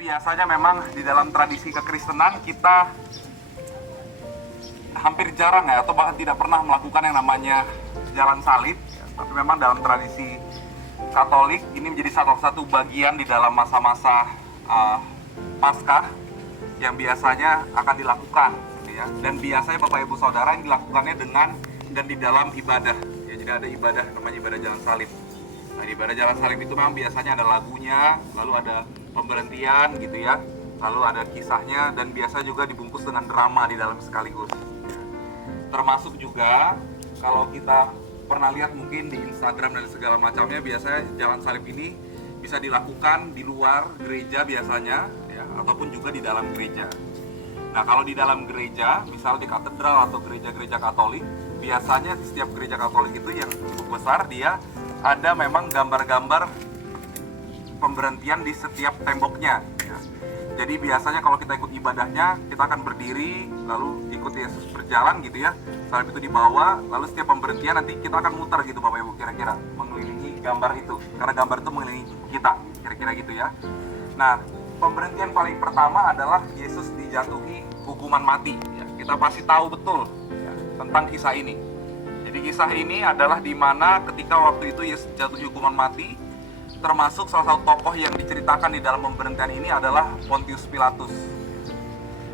biasanya memang di dalam tradisi kekristenan kita hampir jarang ya, atau bahkan tidak pernah melakukan yang namanya jalan salib ya. Tapi memang dalam tradisi Katolik ini menjadi salah satu bagian di dalam masa-masa Paskah yang biasanya akan dilakukan gitu ya. Dan biasanya Bapak Ibu Saudara yang dilakukannya dengan dan di dalam ibadah ya. Jadi ada ibadah namanya ibadah jalan salib. Nah, di ibadah jalan salib itu memang biasanya ada lagunya, lalu ada pemberhentian gitu ya, lalu ada kisahnya, dan biasa juga dibungkus dengan drama di dalam sekaligus. Termasuk juga kalau kita pernah lihat mungkin di Instagram dan segala macamnya, biasanya jalan salib ini bisa dilakukan di luar gereja biasanya ya, ataupun juga di dalam gereja. Nah, kalau di dalam gereja, misal di katedral atau gereja-gereja Katolik, biasanya di setiap gereja Katolik itu yang cukup besar, dia ada memang gambar-gambar pemberhentian di setiap temboknya ya. Jadi biasanya kalau kita ikut ibadahnya, kita akan berdiri lalu ikut Yesus berjalan gitu ya, salib itu dibawa, lalu setiap pemberhentian nanti kita akan muter gitu Bapak Ibu, kira-kira mengelilingi gambar itu, karena gambar itu mengelilingi kita, kira-kira gitu ya. Nah, pemberhentian paling pertama adalah Yesus dijatuhi hukuman mati ya. Kita pasti tahu betul ya, tentang kisah ini. Jadi kisah ini adalah di mana ketika waktu itu Yesus jatuh hukuman mati, termasuk salah satu tokoh yang diceritakan di dalam pemberhentian ini adalah Pontius Pilatus.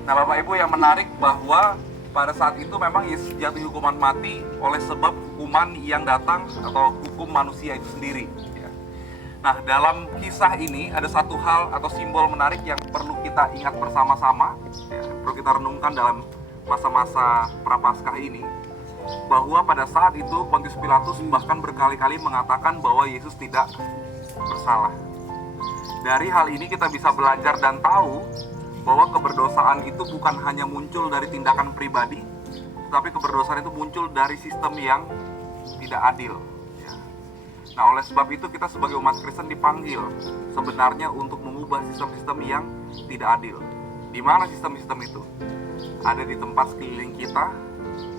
Nah, Bapak Ibu, yang menarik bahwa pada saat itu memang Yesus jatuh hukuman mati oleh sebab hukuman yang datang atau hukum manusia itu sendiri ya. Nah, dalam kisah ini ada satu hal atau simbol menarik yang perlu kita ingat bersama-sama ya, perlu kita renungkan dalam masa-masa Prapaskah ini, bahwa pada saat itu Pontius Pilatus bahkan berkali-kali mengatakan bahwa Yesus tidak bersalah. Dari hal ini kita bisa belajar dan tahu bahwa keberdosaan itu bukan hanya muncul dari tindakan pribadi, tetapi keberdosaan itu muncul dari sistem yang tidak adil ya. Nah, oleh sebab itu kita sebagai umat Kristen dipanggil sebenarnya untuk mengubah sistem-sistem yang tidak adil. Di mana sistem-sistem itu? Ada di tempat sekeliling kita,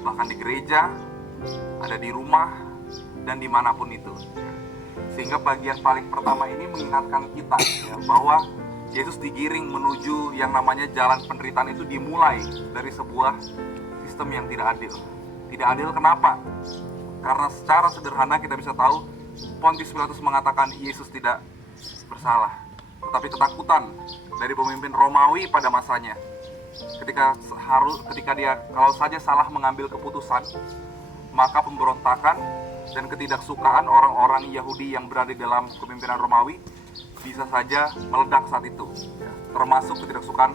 bahkan di gereja, ada di rumah, dan dimanapun itu. Sehingga bagian paling pertama ini mengingatkan kita ya, bahwa Yesus digiring menuju yang namanya jalan penderitaan itu dimulai dari sebuah sistem yang tidak adil. Tidak adil kenapa? Karena secara sederhana kita bisa tahu Pontius Pilatus mengatakan Yesus tidak bersalah, tetapi ketakutan dari pemimpin Romawi pada masanya ketika dia kalau saja salah mengambil keputusan, maka pemberontakan dan ketidaksukaan orang-orang Yahudi yang berada di dalam kepemimpinan Romawi bisa saja meledak saat itu ya, termasuk ketidaksukaan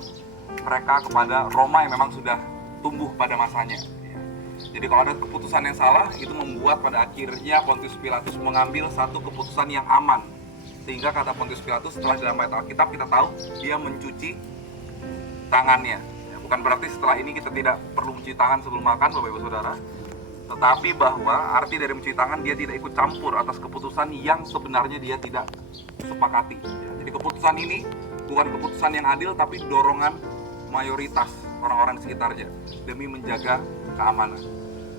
mereka kepada Roma yang memang sudah tumbuh pada masanya ya. Jadi kalau ada keputusan yang salah, itu membuat pada akhirnya Pontius Pilatus mengambil satu keputusan yang aman, sehingga kata Pontius Pilatus setelah dalam ayat Alkitab kita tahu dia mencuci tangannya ya. Bukan berarti setelah ini kita tidak perlu mencuci tangan sebelum makan Bapak Ibu Saudara, tetapi bahwa arti dari mencuci tangan, dia tidak ikut campur atas keputusan yang sebenarnya dia tidak sepakati ya. Jadi keputusan ini bukan keputusan yang adil, tapi dorongan mayoritas orang-orang di sekitarnya demi menjaga keamanan.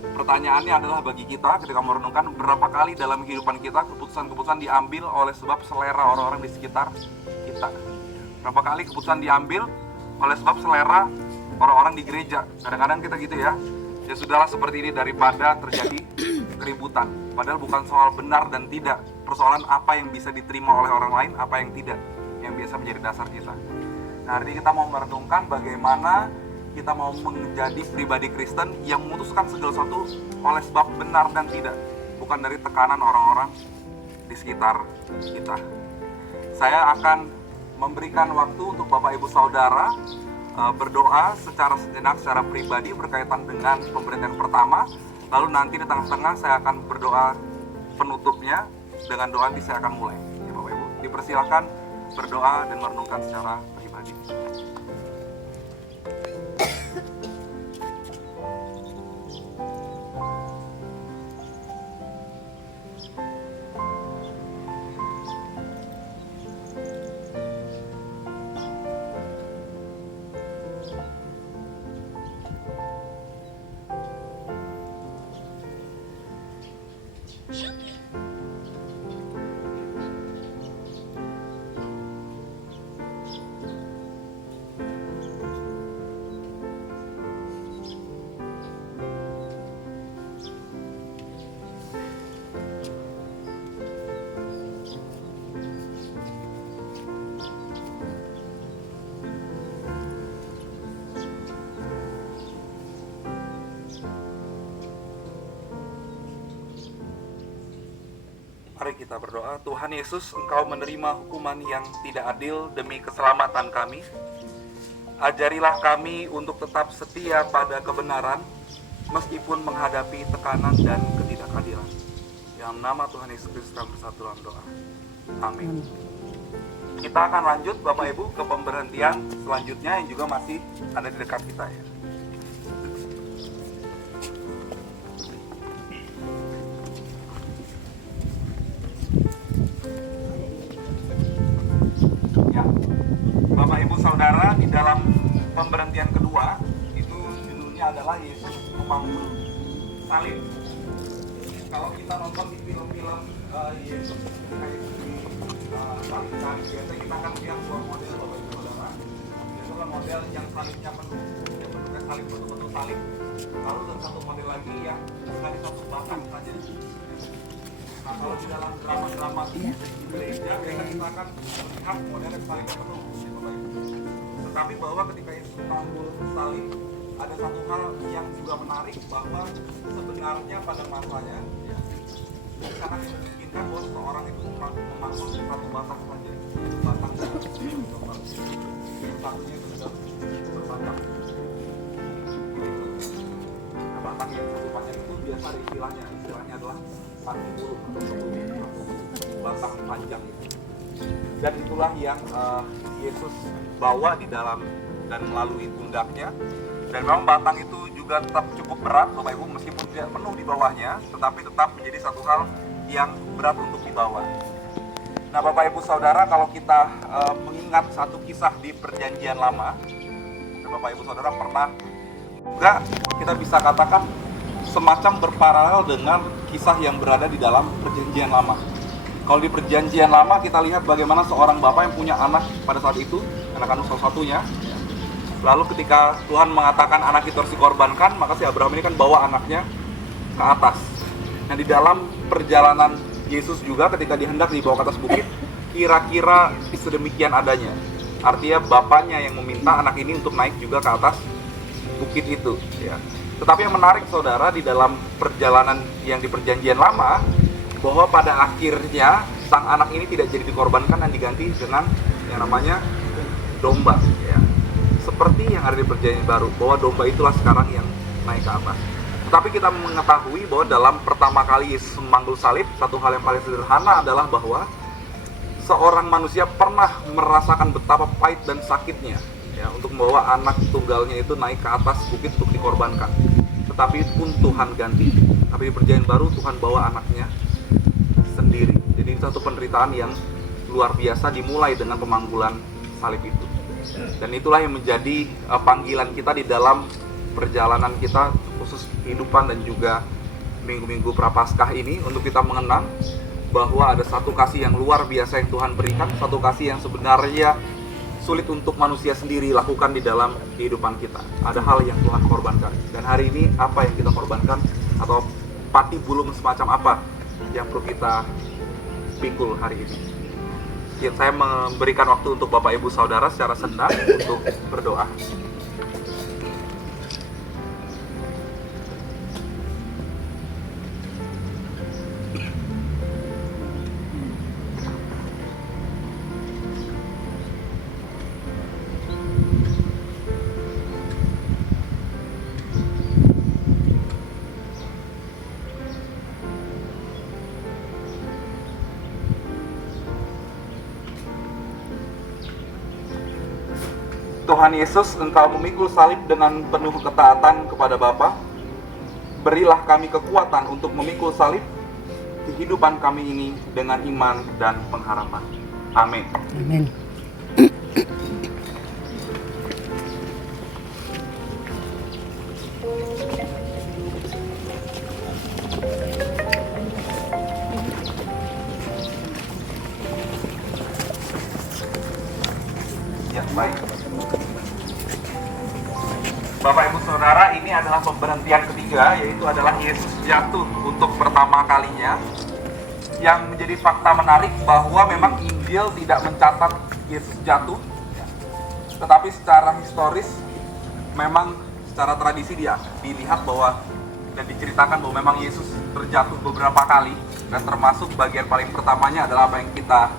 Pertanyaannya adalah bagi kita ketika merenungkan, berapa kali dalam kehidupan kita keputusan-keputusan diambil oleh sebab selera orang-orang di sekitar kita. Berapa kali keputusan diambil oleh sebab selera orang-orang di gereja. Kadang-kadang kita gitu ya, ya sudahlah seperti ini daripada terjadi keributan. Padahal bukan soal benar dan tidak, persoalan apa yang bisa diterima oleh orang lain, apa yang tidak, yang biasa menjadi dasar kita. Nah, hari ini kita mau merenungkan bagaimana kita mau menjadi pribadi Kristen yang memutuskan segala sesuatu oleh sebab benar dan tidak, bukan dari tekanan orang-orang di sekitar kita. Saya akan memberikan waktu untuk Bapak Ibu Saudara berdoa secara sejenak, secara pribadi berkaitan dengan pemberhentian pertama. Lalu nanti di tengah-tengah saya akan berdoa penutupnya. Dengan doa nanti saya akan mulai ya, Bapak Ibu dipersilakan berdoa dan merenungkan secara pribadi. Mari kita berdoa. Tuhan Yesus, Engkau menerima hukuman yang tidak adil demi keselamatan kami. Ajarilah kami untuk tetap setia pada kebenaran, meskipun menghadapi tekanan dan ketidakadilan. Dalam nama Tuhan Yesus Kristus kami bersatu dalam doa. Amin. Kita akan lanjut Bapak Ibu ke pemberhentian selanjutnya yang juga masih ada di dekat kita ya. Bapak Ibu Saudara, di dalam pemberhentian kedua itu judulnya adalah Yesus memanggul salib. Kalau kita nonton di film-film Yesus ketika Yesus disalibkan, biasanya kita akan lihat dua model Bapak Ibu Saudara. Itu model yang salibnya penuh, yang bentuknya salib betul-betul salib. Lalu dan satu model lagi yang dari satu batang saja. Nah, kalau di dalam drama-drama di gereja, kita akan melihat model salibnya penuh. Tetapi bahwa ketika Yesus memanggul salib, ada satu hal yang juga menarik, bahwa sebenarnya pada masanya ya, sangat memungkinkan bahwa seorang itu memanggul satu batang saja, batang satunya itu sudah berbatang. Nah, batang yang satu panjang itu biasa ada istilahnya adalah satu bulu atau batang panjang itu. Dan itulah yang Yesus bawa di dalam dan melalui pundaknya. Dan memang batang itu juga tetap cukup berat Bapak Ibu, meskipun tidak penuh di bawahnya, tetapi tetap menjadi satu hal yang berat untuk dibawa. Nah Bapak Ibu Saudara, kalau kita mengingat satu kisah di Perjanjian Lama, Bapak Ibu Saudara pernah juga kita bisa katakan semacam berparalel dengan kisah yang berada di dalam Perjanjian Lama. Kalau di Perjanjian Lama kita lihat bagaimana seorang bapak yang punya anak pada saat itu, anak kandung salah satunya. Lalu ketika Tuhan mengatakan anak itu harus dikorbankan, maka si Abraham ini kan bawa anaknya ke atas. Nah di dalam perjalanan Yesus juga ketika dihendak dibawa ke atas bukit, kira-kira sedemikian adanya. Artinya bapaknya yang meminta anak ini untuk naik juga ke atas bukit itu. Ya. Tetapi yang menarik saudara, di dalam perjalanan yang di Perjanjian Lama, bahwa pada akhirnya sang anak ini tidak jadi dikorbankan dan diganti dengan yang namanya domba ya. Seperti yang ada di Perjanjian Baru, bahwa domba itulah sekarang yang naik ke atas. Tetapi kita mengetahui bahwa dalam pertama kali Yesus memanggul salib, satu hal yang paling sederhana adalah bahwa seorang manusia pernah merasakan betapa pahit dan sakitnya ya, untuk membawa anak tunggalnya itu naik ke atas bukit untuk dikorbankan. Tetapi pun Tuhan ganti. Tapi di Perjanjian Baru Tuhan bawa anaknya sendiri. Jadi satu penderitaan yang luar biasa dimulai dengan pemanggulan salib itu. Dan itulah yang menjadi panggilan kita di dalam perjalanan kita, khusus kehidupan dan juga minggu-minggu Prapaskah ini, untuk kita mengenang bahwa ada satu kasih yang luar biasa yang Tuhan berikan, satu kasih yang sebenarnya sulit untuk manusia sendiri lakukan di dalam kehidupan kita. Ada hal yang Tuhan korbankan. Dan hari ini apa yang kita korbankan, atau pati bulung semacam apa yang perlu kita pikul hari ini. Saya memberikan waktu untuk Bapak Ibu Saudara secara senang untuk berdoa. Tuhan Yesus, Engkau memikul salib dengan penuh ketaatan kepada Bapa. Berilah kami kekuatan untuk memikul salib kehidupan kami ini dengan iman dan pengharapan. Amin. Amin. Ya, baik. Bapak Ibu Saudara, ini adalah pemberhentian ketiga, yaitu adalah Yesus jatuh untuk pertama kalinya. Yang menjadi fakta menarik bahwa memang Injil tidak mencatat Yesus jatuh, tetapi secara historis memang secara tradisi dia dilihat bahwa dan diceritakan bahwa memang Yesus terjatuh beberapa kali, dan termasuk bagian paling pertamanya adalah apa yang kita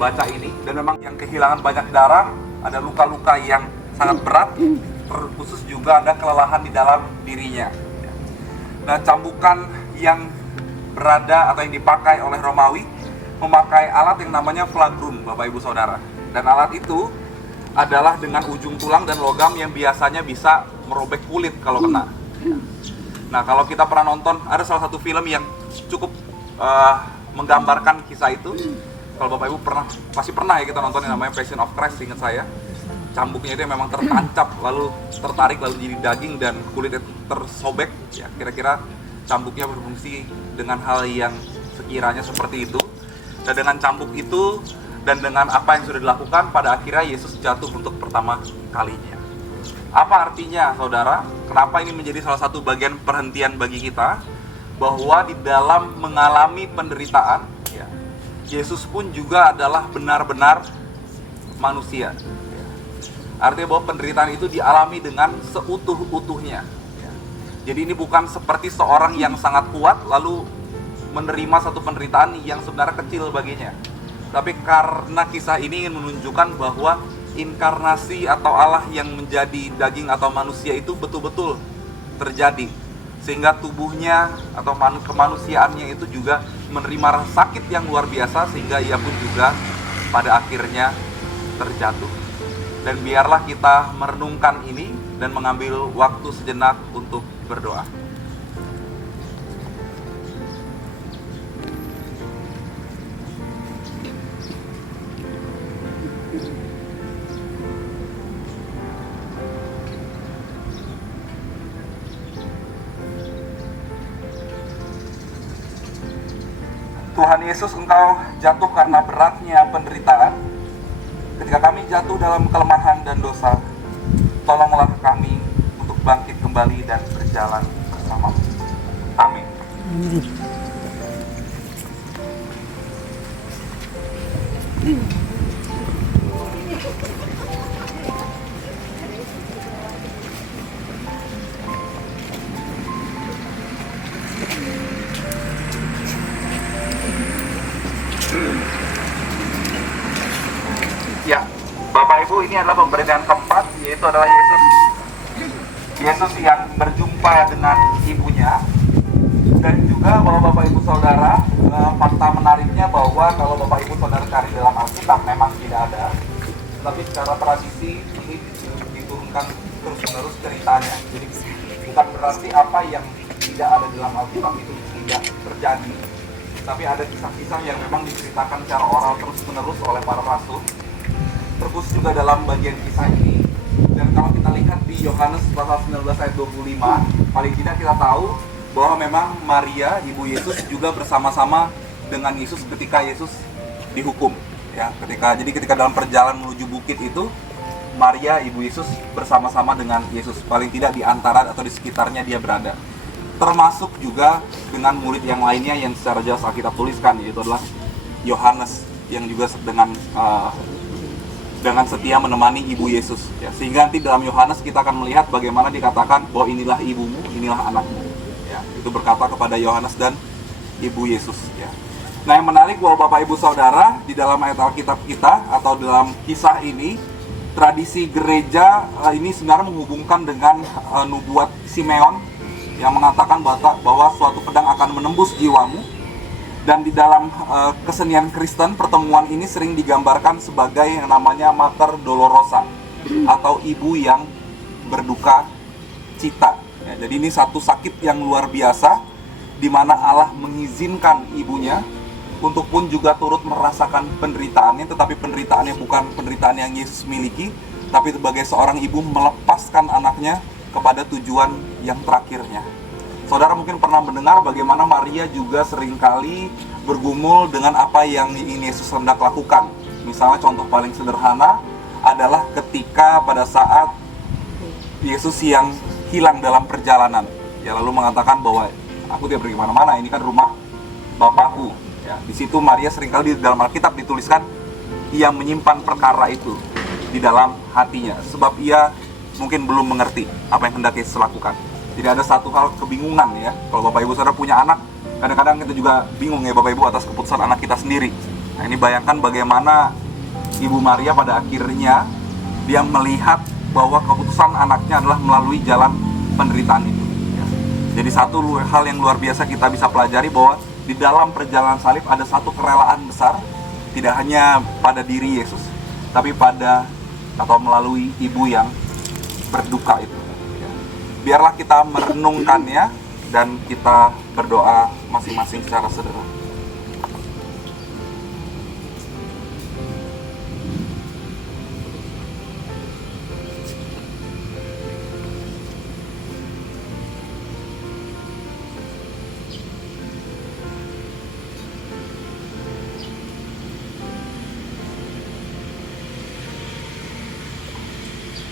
baca ini. Dan memang yang kehilangan banyak darah, ada luka-luka yang sangat berat, terkhusus juga ada kelelahan di dalam dirinya. Nah, cambukan yang berada atau yang dipakai oleh Romawi memakai alat yang namanya flagrum, Bapak Ibu Saudara. Dan alat itu adalah dengan ujung tulang dan logam yang biasanya bisa merobek kulit kalau kena. Nah, kalau kita pernah nonton, ada salah satu film yang cukup menggambarkan kisah itu. Kalau Bapak Ibu pasti pernah ya kita nonton yang namanya Passion of Christ, ingat saya. Cambuknya itu yang memang tertancap, lalu tertarik, lalu jadi daging dan kulit itu tersobek. Ya, kira-kira cambuknya berfungsi dengan hal yang sekiranya seperti itu. Dan dengan cambuk itu dan dengan apa yang sudah dilakukan, pada akhirnya Yesus jatuh untuk pertama kalinya. Apa artinya, saudara? Kenapa ini menjadi salah satu bagian perhentian bagi kita? Bahwa di dalam mengalami penderitaan, ya, Yesus pun juga adalah benar-benar manusia. Artinya bahwa penderitaan itu dialami dengan seutuh-utuhnya. Jadi ini bukan seperti seorang yang sangat kuat lalu menerima satu penderitaan yang sebenarnya kecil baginya. Tapi karena kisah ini ingin menunjukkan bahwa inkarnasi atau Allah yang menjadi daging atau manusia itu betul-betul terjadi. Sehingga tubuhnya atau kemanusiaannya itu juga menerima rasa sakit yang luar biasa, sehingga ia pun juga pada akhirnya terjatuh. Dan biarlah kita merenungkan ini dan mengambil waktu sejenak untuk berdoa. Tuhan Yesus, Engkau jatuh karena beratnya penderitaan. Ketika kami jatuh dalam kelemahan dan dosa, tolonglah kami untuk bangkit kembali dan berjalan bersama-mu. Amin. Ya, Bapak Ibu, ini adalah pemberian keempat, yaitu adalah Yesus yang berjumpa dengan ibunya. Dan juga bahwa Bapak Ibu Saudara, fakta menariknya bahwa kalau Bapak Ibu Saudara cari dalam Alkitab memang tidak ada, tapi secara tradisi ini diturunkan terus-menerus ceritanya. Jadi bukan berarti apa yang tidak ada dalam Alkitab itu tidak terjadi, tapi ada kisah-kisah yang memang diceritakan secara oral terus-menerus oleh para rasul, terkhusus juga dalam bagian kisah ini. Dan kalau kita lihat di Yohanes pasal 19 ayat 25, paling tidak kita tahu bahwa memang Maria, ibu Yesus, juga bersama-sama dengan Yesus ketika Yesus dihukum. Ya, ketika dalam perjalanan menuju bukit itu, Maria, ibu Yesus, bersama-sama dengan Yesus. Paling tidak di antara atau di sekitarnya dia berada. Termasuk juga dengan murid yang lainnya yang secara jelas Alkitab tuliskan, yaitu adalah Yohanes, yang juga dengan setia menemani ibu Yesus, ya. Sehingga nanti dalam Yohanes kita akan melihat bagaimana dikatakan bahwa inilah ibumu, inilah anakmu, ya. Itu berkata kepada Yohanes dan ibu Yesus, ya. Nah, yang menarik bahwa Bapak Ibu Saudara, di dalam ayat Alkitab kita atau dalam kisah ini, tradisi gereja ini sebenarnya menghubungkan dengan nubuat Simeon yang mengatakan bahwa suatu pedang akan menembus jiwamu. Dan di dalam kesenian Kristen, pertemuan ini sering digambarkan sebagai yang namanya Mater Dolorosa, atau ibu yang berduka cita. Ya, jadi ini satu sakit yang luar biasa, di mana Allah mengizinkan ibunya untuk pun juga turut merasakan penderitaannya, tetapi penderitaannya bukan penderitaan yang Yesus miliki, tapi sebagai seorang ibu melepaskan anaknya kepada tujuan yang terakhirnya. Saudara mungkin pernah mendengar bagaimana Maria juga seringkali bergumul dengan apa yang ingin Yesus hendak lakukan. Misalnya contoh paling sederhana adalah ketika pada saat Yesus yang hilang dalam perjalanan, ya, lalu mengatakan bahwa aku tidak pergi kemana-mana, ini kan rumah Bapakku. Ya, di situ Maria seringkali di dalam Alkitab dituliskan ia menyimpan perkara itu di dalam hatinya, sebab ia mungkin belum mengerti apa yang hendak Yesus lakukan. Jadi ada satu hal kebingungan, ya. Kalau Bapak Ibu Saudara punya anak, Kadang-kadang kita juga bingung ya Bapak Ibu atas keputusan anak kita sendiri. Nah ini bayangkan bagaimana Ibu Maria pada akhirnya dia melihat bahwa keputusan anaknya adalah melalui jalan penderitaan itu. Jadi satu hal yang luar biasa kita bisa pelajari bahwa di dalam perjalanan salib ada satu kerelaan besar, tidak hanya pada diri Yesus, tapi pada atau melalui ibu yang berduka itu. Biarlah kita merenungkannya dan kita berdoa masing-masing secara sederhana.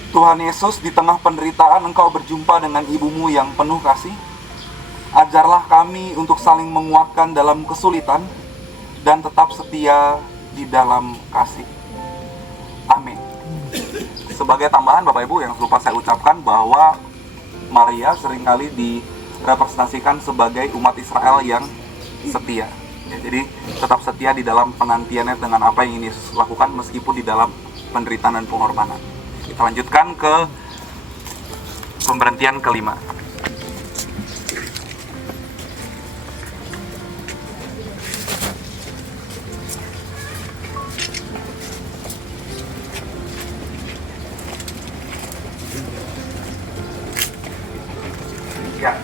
Tuhan Yesus, di tengah penderitaan Engkau berjumpa dengan ibumu yang penuh kasih. Ajarlah kami untuk saling menguatkan dalam kesulitan dan tetap setia di dalam kasih. Amin. Sebagai tambahan Bapak Ibu yang lupa saya ucapkan bahwa Maria seringkali direpresentasikan sebagai umat Israel yang setia. Ya, jadi tetap setia di dalam penantiannya dengan apa yang ingin Yesus lakukan meskipun di dalam penderitaan dan pengorbanan. Kita lanjutkan ke pemberhentian kelima. Ya,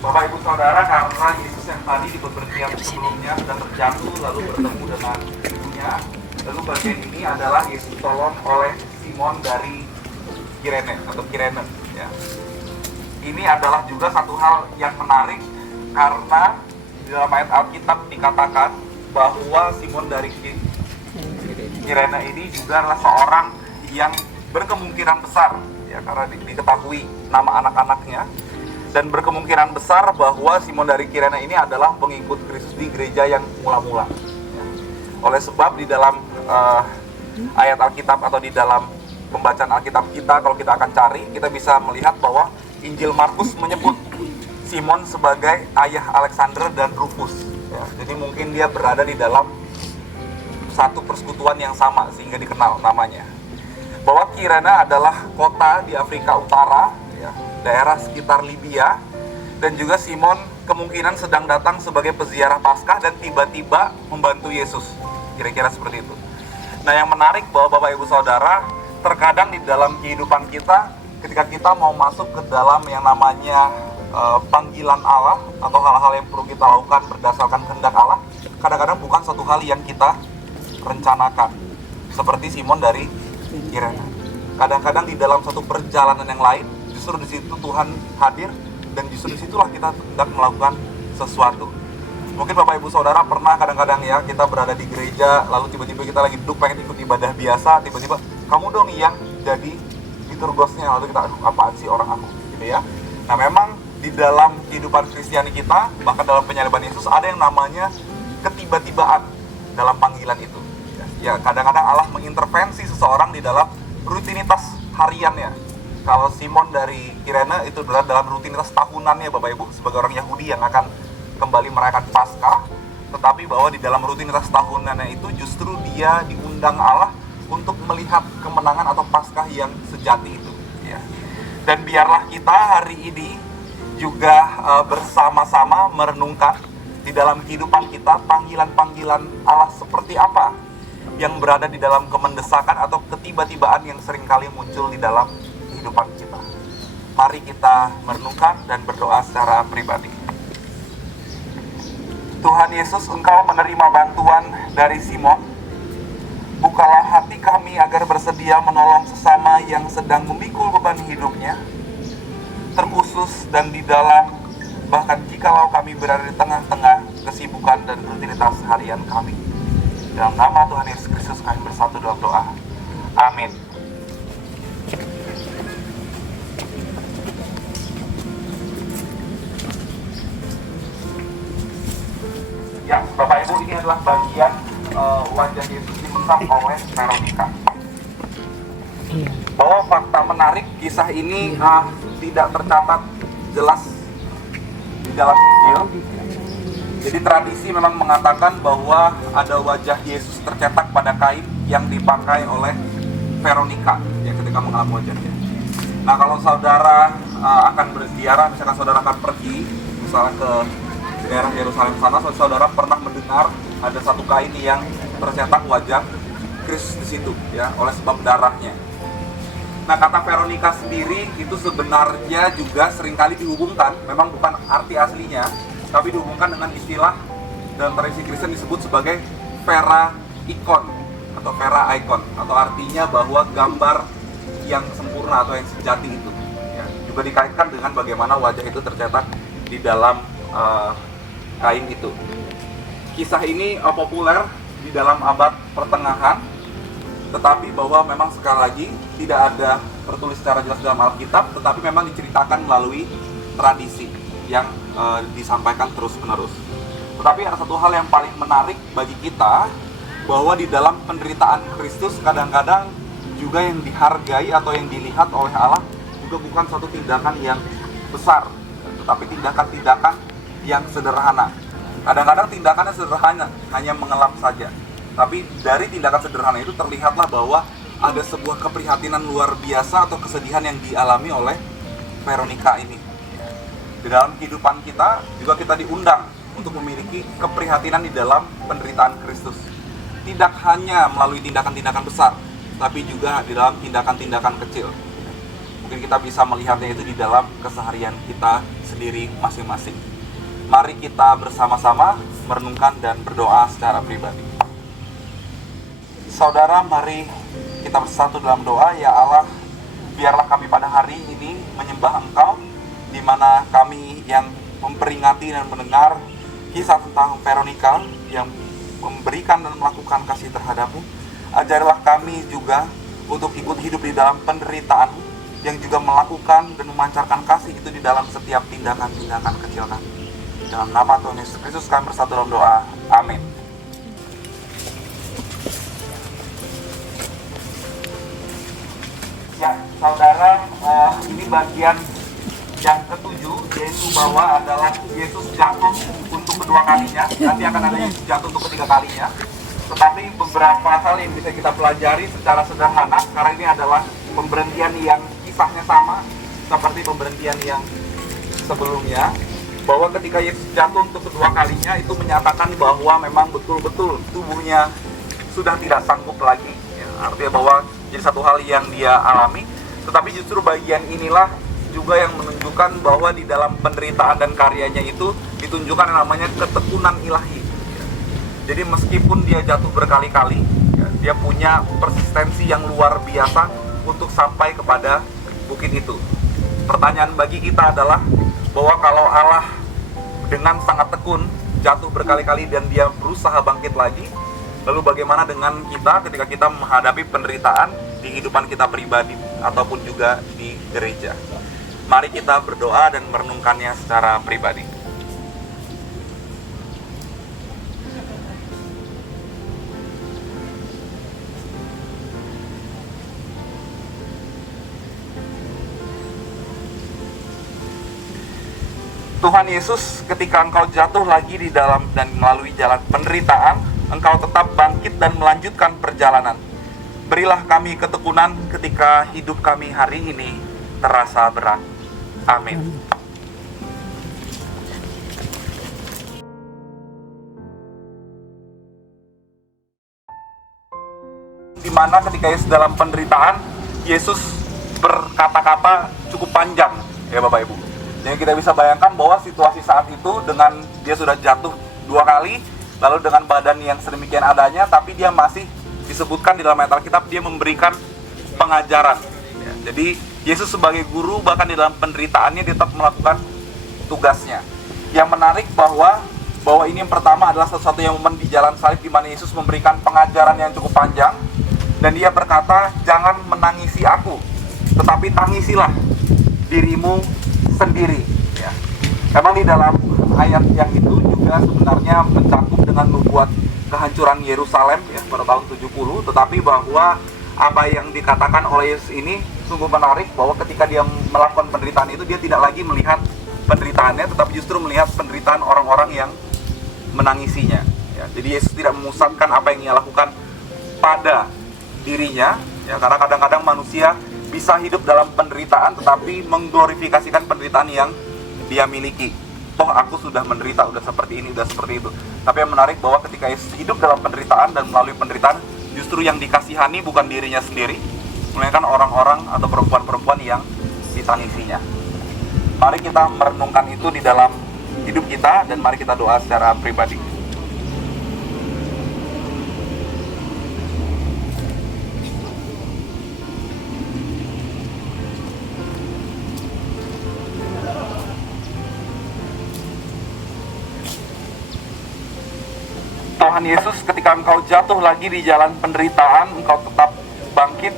Bapak Ibu Saudara, karena Yesus yang tadi di pemberhentian sebelumnya sudah terjatuh lalu bertemu dengan ibunya, lalu bagian ini adalah Yesus tolong oleh Simon dari Kirene atau Kirene. Ya. Ini adalah juga satu hal yang menarik karena di dalam ayat Alkitab dikatakan bahwa Simon dari Kirene ini juga adalah seorang yang berkemungkinan besar, ya karena diketahui nama anak-anaknya, dan berkemungkinan besar bahwa Simon dari Kirene ini adalah pengikut Kristus di gereja yang mula-mula. Ya. Oleh sebab di dalam ayat Alkitab atau di dalam pembacaan Alkitab kita, kalau kita akan cari, kita bisa melihat bahwa Injil Markus menyebut Simon sebagai ayah Alexander dan Rufus. Ya, jadi mungkin dia berada di dalam satu persekutuan yang sama sehingga dikenal namanya. Bahwa Kirene adalah kota di Afrika Utara, ya, daerah sekitar Libya, dan juga Simon kemungkinan sedang datang sebagai peziarah Paskah dan tiba-tiba membantu Yesus. Kira-kira seperti itu. Nah yang menarik bahwa Bapak Ibu Saudara, terkadang di dalam kehidupan kita, ketika kita mau masuk ke dalam yang namanya panggilan Allah atau hal-hal yang perlu kita lakukan berdasarkan kehendak Allah, kadang-kadang bukan suatu hal yang kita rencanakan, seperti Simon dari Kirene. Kadang-kadang di dalam satu perjalanan yang lain, justru di situ Tuhan hadir dan justru disitulah kita hendak melakukan sesuatu. Mungkin Bapak Ibu Saudara pernah kadang-kadang ya kita berada di gereja, lalu tiba-tiba kita lagi duduk pengen ikut ibadah biasa, tiba-tiba kamu dong yang jadi liturgosnya, lalu kita aduh apaan sih orang aku gitu ya. Nah memang di dalam kehidupan Kristiani kita, bahkan dalam penyaliban Yesus ada yang namanya ketiba-tibaan dalam panggilan itu. Ya kadang-kadang Allah mengintervensi seseorang di dalam rutinitas hariannya. Kalau Simon dari Kirene itu adalah dalam rutinitas tahunannya Bapak Ibu sebagai orang Yahudi yang akan kembali merayakan Paskah, tetapi bahwa di dalam rutinitas tahunannya itu justru dia diundang Allah untuk melihat kemenangan atau Paskah yang sejati itu. Ya. Dan biarlah kita hari ini juga bersama-sama merenungkan di dalam kehidupan kita panggilan-panggilan Allah seperti apa yang berada di dalam kemendesakan atau ketiba-tibaan yang seringkali muncul di dalam kehidupan kita. Mari kita merenungkan dan berdoa secara pribadi. Tuhan Yesus, Engkau menerima bantuan dari Simon. Bukalah hati kami agar bersedia menolong sesama yang sedang memikul beban hidupnya, terkhusus dan di dalam, bahkan jikalau kami berada di tengah-tengah kesibukan dan rutinitas harian kami. Dalam nama Tuhan Yesus Kristus kami bersatu dalam doa. Amin. Ya, Bapak Ibu, ini adalah bagian wajah Yesus dimenang oleh Veronica. Bahwa fakta menarik, kisah ini tidak tercatat jelas di dalam Injil, Jadi tradisi memang mengatakan bahwa ada wajah Yesus tercetak pada kain yang dipakai oleh Veronica yang ketika mengalami wajahnya. Nah, kalau saudara akan berziarah, misalkan saudara akan pergi misalnya ke daerah Yerusalem sana, saudara pernah mendengar ada satu kain yang tercetak wajah Kristus di situ, ya, oleh sebab darahnya. Nah, kata Veronica sendiri itu sebenarnya juga seringkali dihubungkan, memang bukan arti aslinya, tapi dihubungkan dengan istilah dalam tradisi Kristen disebut sebagai Vera Ikon atau Vera Icon, atau artinya bahwa gambar yang sempurna atau yang sejati itu, ya, juga dikaitkan dengan bagaimana wajah itu tercetak di dalam kain itu. Kisah ini populer di dalam abad pertengahan, tetapi bahwa memang sekali lagi tidak ada tertulis secara jelas dalam Alkitab, tetapi memang diceritakan melalui tradisi yang disampaikan terus-menerus. Tetapi ada satu hal yang paling menarik bagi kita, bahwa di dalam penderitaan Kristus kadang-kadang juga yang dihargai atau yang dilihat oleh Allah juga bukan suatu tindakan yang besar, tetapi tindakan-tindakan yang sederhana. Kadang-kadang tindakannya sederhana, hanya mengelap saja. Tapi dari tindakan sederhana itu terlihatlah bahwa ada sebuah keprihatinan luar biasa atau kesedihan yang dialami oleh Veronica ini. Di dalam kehidupan kita juga kita diundang untuk memiliki keprihatinan di dalam penderitaan Kristus. Tidak hanya melalui tindakan-tindakan besar, tapi juga di dalam tindakan-tindakan kecil. Mungkin kita bisa melihatnya itu di dalam keseharian kita sendiri masing-masing. Mari kita bersama-sama merenungkan dan berdoa secara pribadi. Saudara, mari kita bersatu dalam doa. Ya Allah, biarlah kami pada hari ini menyembah Engkau, di mana kami yang memperingati dan mendengar kisah tentang Veronica yang memberikan dan melakukan kasih terhadap-Mu. Ajarilah kami juga untuk ikut hidup di dalam penderitaan yang juga melakukan dan memancarkan kasih itu di dalam setiap tindakan-tindakan kecil kami. Dalam nama Tuhan Yesus Kristus kami bersatu dalam doa. Amin. Ya, saudara, ini bagian yang ketujuh, yaitu bahwa adalah Yesus jatuh untuk kedua kalinya. Nanti akan ada Yesus jatuh untuk ketiga kalinya. Tetapi beberapa hal yang bisa kita pelajari secara sederhana, karena ini adalah pemberhentian yang kisahnya sama seperti pemberhentian yang sebelumnya, bahwa ketika Yesus jatuh untuk kedua kalinya itu menyatakan bahwa memang betul-betul tubuhnya sudah tidak sanggup lagi, ya, artinya bahwa jadi satu hal yang dia alami. Tetapi justru bagian inilah juga yang menunjukkan bahwa di dalam penderitaan dan karyanya itu ditunjukkan yang namanya ketekunan ilahi. Jadi meskipun dia jatuh berkali-kali, ya, dia punya persistensi yang luar biasa untuk sampai kepada bukit itu. Pertanyaan bagi kita adalah bahwa kalau Allah dengan sangat tekun jatuh berkali-kali dan dia berusaha bangkit lagi, lalu bagaimana dengan kita ketika kita menghadapi penderitaan di kehidupan kita pribadi ataupun juga di gereja? Mari kita berdoa dan merenungkannya secara pribadi. Tuhan Yesus, ketika Engkau jatuh lagi di dalam dan melalui jalan penderitaan, Engkau tetap bangkit dan melanjutkan perjalanan. Berilah kami ketekunan ketika hidup kami hari ini terasa berat. Amin. Di mana ketika Yesus dalam penderitaan, Yesus berkata-kata cukup panjang, ya Bapak Ibu. Jadi kita bisa bayangkan bahwa situasi saat itu dengan dia sudah jatuh 2 kali, lalu dengan badan yang sedemikian adanya, tapi dia masih disebutkan di dalam ayat Alkitab dia memberikan pengajaran. Ya, jadi Yesus sebagai guru bahkan di dalam penderitaannya dia tetap melakukan tugasnya. Yang menarik bahwa ini yang pertama adalah sesuatu yang momen di jalan salib di mana Yesus memberikan pengajaran yang cukup panjang dan dia berkata, jangan menangisi aku, tetapi tangisilah dirimu sendiri. Ya. Memang di dalam ayat yang itu juga sebenarnya mencakup dengan membuat kehancuran Yerusalem ya pada tahun 70, tetapi bahwa apa yang dikatakan oleh Yesus ini sungguh menarik, bahwa ketika dia melakukan penderitaan itu dia tidak lagi melihat penderitaannya, tetapi justru melihat penderitaan orang-orang yang menangisinya. Ya, jadi Yesus tidak memusatkan apa yang ia lakukan pada dirinya, ya, karena kadang-kadang manusia bisa hidup dalam penderitaan tetapi mengglorifikasikan penderitaan yang dia miliki. Toh aku sudah menderita, udah seperti ini, udah seperti itu. Tapi yang menarik bahwa ketika Yesus hidup dalam penderitaan dan melalui penderitaan, justru yang dikasihani bukan dirinya sendiri, melainkan orang-orang atau perempuan-perempuan yang ditangisinya. Mari kita merenungkan itu di dalam hidup kita, dan mari kita doa secara pribadi. Tuhan Yesus, ketika Engkau jatuh lagi di jalan penderitaan, Engkau tetap bangkit,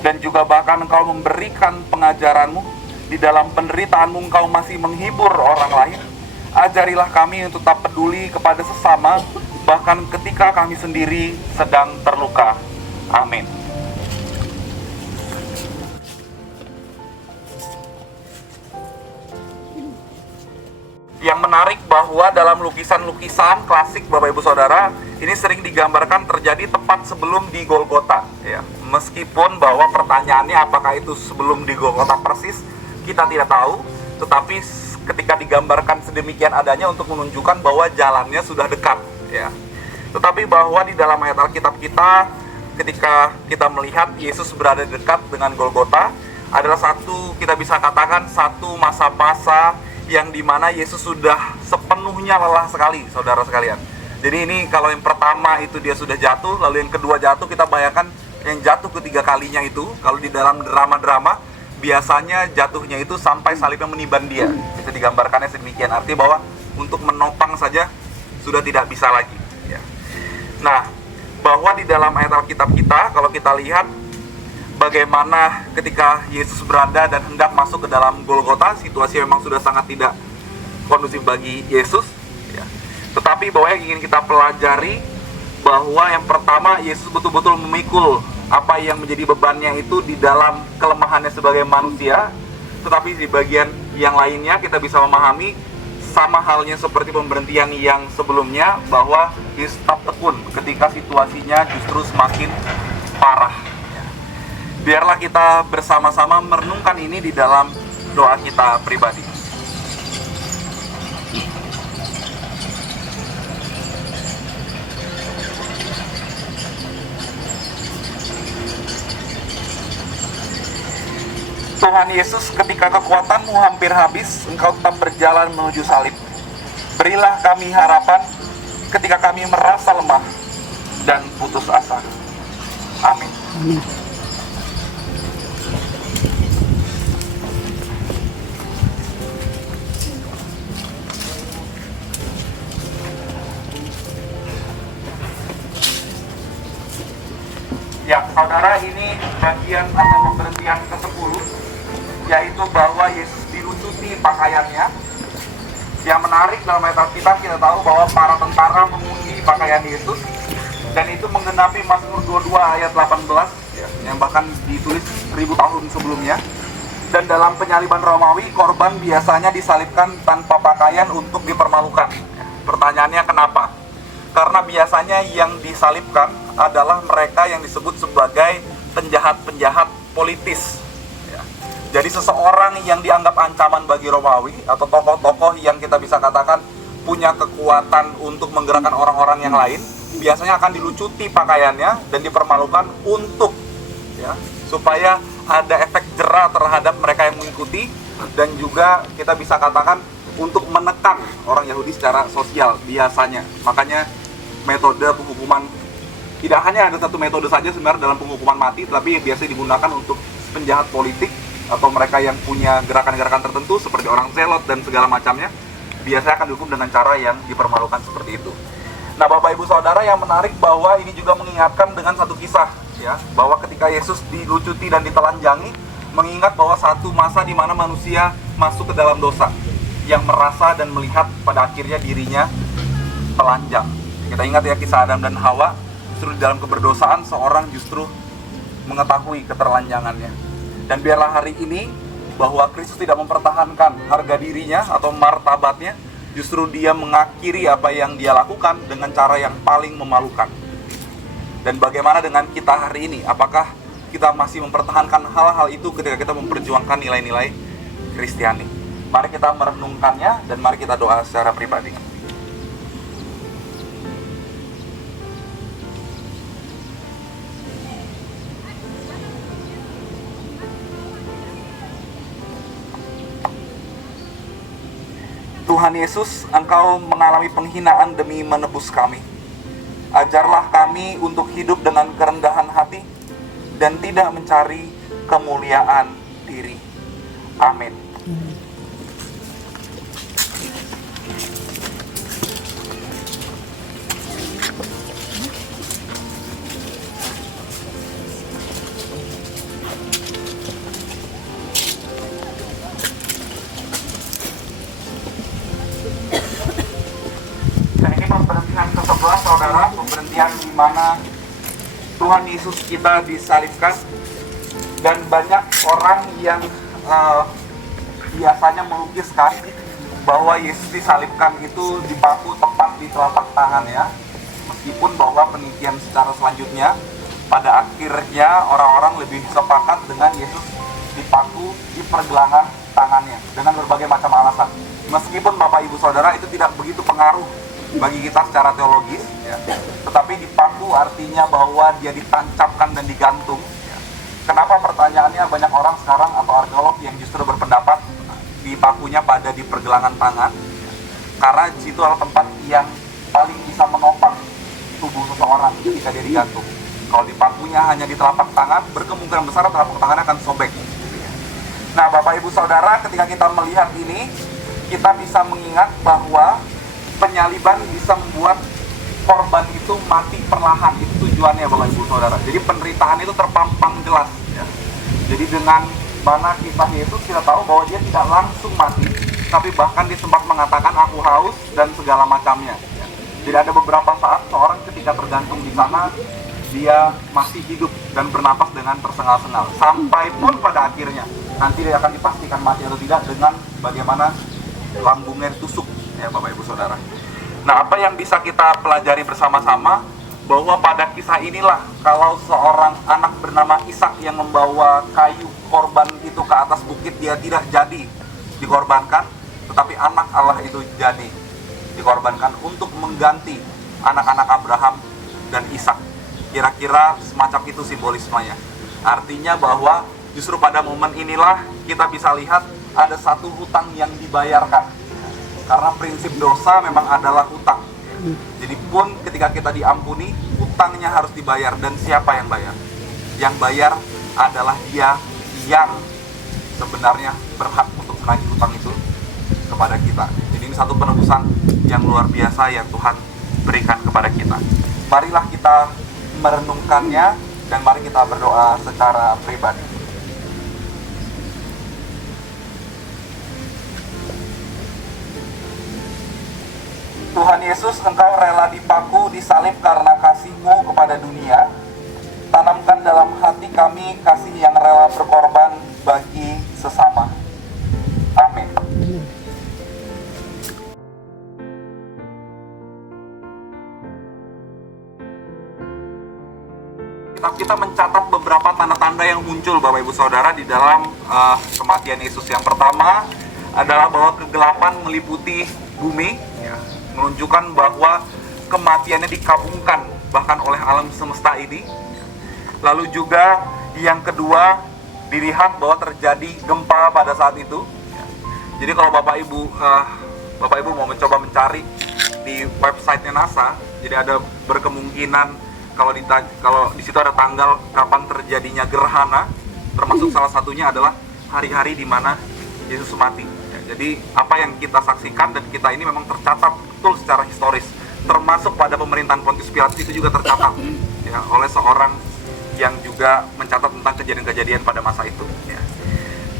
dan juga bahkan Engkau memberikan pengajaran-Mu. Di dalam penderitaan-Mu Engkau masih menghibur orang lain. Ajarilah kami untuk tetap peduli kepada sesama, bahkan ketika kami sendiri sedang terluka. Amin. Yang menarik bahwa dalam lukisan-lukisan klasik Bapak Ibu Saudara, ini sering digambarkan terjadi tepat sebelum di Golgota, ya. Meskipun bahwa pertanyaannya apakah itu sebelum di Golgota persis, kita tidak tahu, tetapi ketika digambarkan sedemikian adanya untuk menunjukkan bahwa jalannya sudah dekat, ya. Tetapi bahwa di dalam ayat Alkitab kita, ketika kita melihat Yesus berada dekat dengan Golgota, adalah satu, kita bisa katakan satu masa-masa yang dimana Yesus sudah sepenuhnya lelah sekali, saudara sekalian. Jadi ini kalau yang pertama itu dia sudah jatuh, lalu yang kedua jatuh, kita bayangkan yang jatuh ketiga kalinya itu, kalau di dalam drama-drama, biasanya jatuhnya itu sampai salibnya meniban dia. Bisa digambarkannya sedemikian, artinya bahwa untuk menopang saja sudah tidak bisa lagi, ya. Nah, bahwa di dalam ayat Alkitab kita, kalau kita lihat bagaimana ketika Yesus berada dan hendak masuk ke dalam Golgota, situasi memang sudah sangat tidak kondusif bagi Yesus, ya. Tetapi bahwa yang ingin kita pelajari, bahwa yang pertama Yesus betul-betul memikul apa yang menjadi bebannya itu di dalam kelemahannya sebagai manusia. Tetapi di bagian yang lainnya kita bisa memahami sama halnya seperti pemberhentian yang sebelumnya, bahwa Yesus tetap tekun ketika situasinya justru semakin parah. Biarlah kita bersama-sama merenungkan ini di dalam doa kita pribadi. Tuhan Yesus, ketika kekuatanmu hampir habis, Engkau tetap berjalan menuju salib. Berilah kami harapan ketika kami merasa lemah dan putus asa. Amin. Amin. Ya, saudara, ini bagian atau pemberhentian ke-10, yaitu bahwa Yesus dilucuti pakaiannya. Yang menarik dalam ayat Alkitab, kita tahu bahwa para tentara mengundi pakaian Yesus, dan itu menggenapi Mazmur 22 ayat 18, ya, yang bahkan ditulis 1000 tahun sebelumnya. Dan dalam penyaliban Romawi, korban biasanya disalibkan tanpa pakaian untuk dipermalukan. Ya, pertanyaannya kenapa? Karena biasanya yang disalibkan adalah mereka yang disebut sebagai penjahat-penjahat politis, ya. Jadi seseorang yang dianggap ancaman bagi Romawi, atau tokoh-tokoh yang kita bisa katakan punya kekuatan untuk menggerakkan orang-orang yang lain, biasanya akan dilucuti pakaiannya dan dipermalukan untuk, ya, supaya ada efek jera terhadap mereka yang mengikuti, dan juga kita bisa katakan untuk menekan orang Yahudi secara sosial biasanya. Makanya metode penghukuman, tidak hanya ada satu metode saja sebenarnya dalam penghukuman mati, tapi yang biasa digunakan untuk penjahat politik atau mereka yang punya gerakan-gerakan tertentu seperti orang zelot dan segala macamnya, biasanya akan dihukum dengan cara yang dipermalukan seperti itu. Nah, Bapak Ibu Saudara, yang menarik bahwa ini juga mengingatkan dengan satu kisah, ya, bahwa ketika Yesus dilucuti dan ditelanjangi, mengingat bahwa satu masa di mana manusia masuk ke dalam dosa, yang merasa dan melihat pada akhirnya dirinya telanjang. Kita ingat ya kisah Adam dan Hawa, justru di dalam keberdosaan seorang justru mengetahui keterlanjangannya. Dan biarlah hari ini bahwa Kristus tidak mempertahankan harga dirinya atau martabatnya, justru dia mengakhiri apa yang dia lakukan dengan cara yang paling memalukan. Dan bagaimana dengan kita hari ini? Apakah kita masih mempertahankan hal-hal itu ketika kita memperjuangkan nilai-nilai Kristiani? Mari kita merenungkannya dan mari kita doa secara pribadi. Tuhan Yesus, Engkau mengalami penghinaan demi menebus kami. Ajarlah kami untuk hidup dengan kerendahan hati dan tidak mencari kemuliaan diri. Amin. Dan ini pemberhentian ke-11, saudara, pemberhentian di mana Tuhan Yesus kita disalibkan. Dan banyak orang yang biasanya melukiskan bahwa Yesus disalibkan itu dipaku tepat di telapak tangannya, meskipun bahwa penelitian secara selanjutnya pada akhirnya orang-orang lebih sepakat dengan Yesus dipaku di pergelangan tangannya dengan berbagai macam alasan. Meskipun Bapak Ibu Saudara itu tidak begitu pengaruh bagi kita secara teologis, ya. Tetapi dipaku artinya bahwa dia ditancapkan dan digantung. Ya. Kenapa pertanyaannya banyak orang sekarang atau arkeolog yang justru berpendapat dipakunya pada di pergelangan tangan? Ya. Karena di situ adalah tempat yang paling bisa menopang tubuh seseorang ketika dia digantung. Kalau dipakunya hanya di telapak tangan, berkemungkinan besar telapak tangannya akan sobek. Nah, Bapak Ibu Saudara, ketika kita melihat ini, kita bisa mengingat bahwa penyaliban bisa membuat korban itu mati perlahan. Itu tujuannya, Bapak Ibu Saudara. Jadi penderitaan itu terpampang jelas, ya. Jadi dengan mana kisah Yesus, kita tahu bahwa dia tidak langsung mati, tapi bahkan dia sempat mengatakan aku haus dan segala macamnya, ya. Jadi ada beberapa saat seorang ketika tergantung di sana, dia masih hidup dan bernapas dengan tersengal-sengal. Sampai pun pada akhirnya nanti dia akan dipastikan mati atau tidak dengan bagaimana lambungnya ditusuk, ya Bapak Ibu Saudara. Nah, apa yang bisa kita pelajari bersama-sama bahwa pada kisah inilah kalau seorang anak bernama Ishak yang membawa kayu korban itu ke atas bukit, dia tidak jadi dikorbankan, tetapi anak Allah itu jadi dikorbankan untuk mengganti anak-anak Abraham dan Ishak. Kira-kira semacam itu simbolismenya. Artinya bahwa justru pada momen inilah kita bisa lihat ada satu hutang yang dibayarkan. Karena prinsip dosa memang adalah hutang. Jadi pun ketika kita diampuni, hutangnya harus dibayar. Dan siapa yang bayar? Yang bayar adalah dia yang sebenarnya berhak untuk menagih hutang itu kepada kita. Jadi ini satu penebusan yang luar biasa yang Tuhan berikan kepada kita. Marilah kita merenungkannya dan mari kita berdoa secara pribadi. Tuhan Yesus, Engkau rela dipaku, disalib karena kasih-Mu kepada dunia. Tanamkan dalam hati kami kasih yang rela berkorban bagi sesama. Amin. Kita mencatat beberapa tanda-tanda yang muncul, Bapak Ibu Saudara, di dalam kematian Yesus. Yang pertama adalah bahwa kegelapan meliputi bumi, ya, menunjukkan bahwa kematiannya dikabungkan bahkan oleh alam semesta ini. Lalu juga yang kedua, dilihat bahwa terjadi gempa pada saat itu. Jadi kalau Bapak Ibu mau mencoba mencari di websitenya NASA, jadi ada berkemungkinan kalau di situ ada tanggal kapan terjadinya gerhana, termasuk salah satunya adalah hari-hari di mana Yesus mati. Jadi apa yang kita saksikan dan kita ini memang tercatat betul secara historis, termasuk pada pemerintahan Pontius Pilatus itu juga tercatat, ya, oleh seorang yang juga mencatat tentang kejadian-kejadian pada masa itu, ya.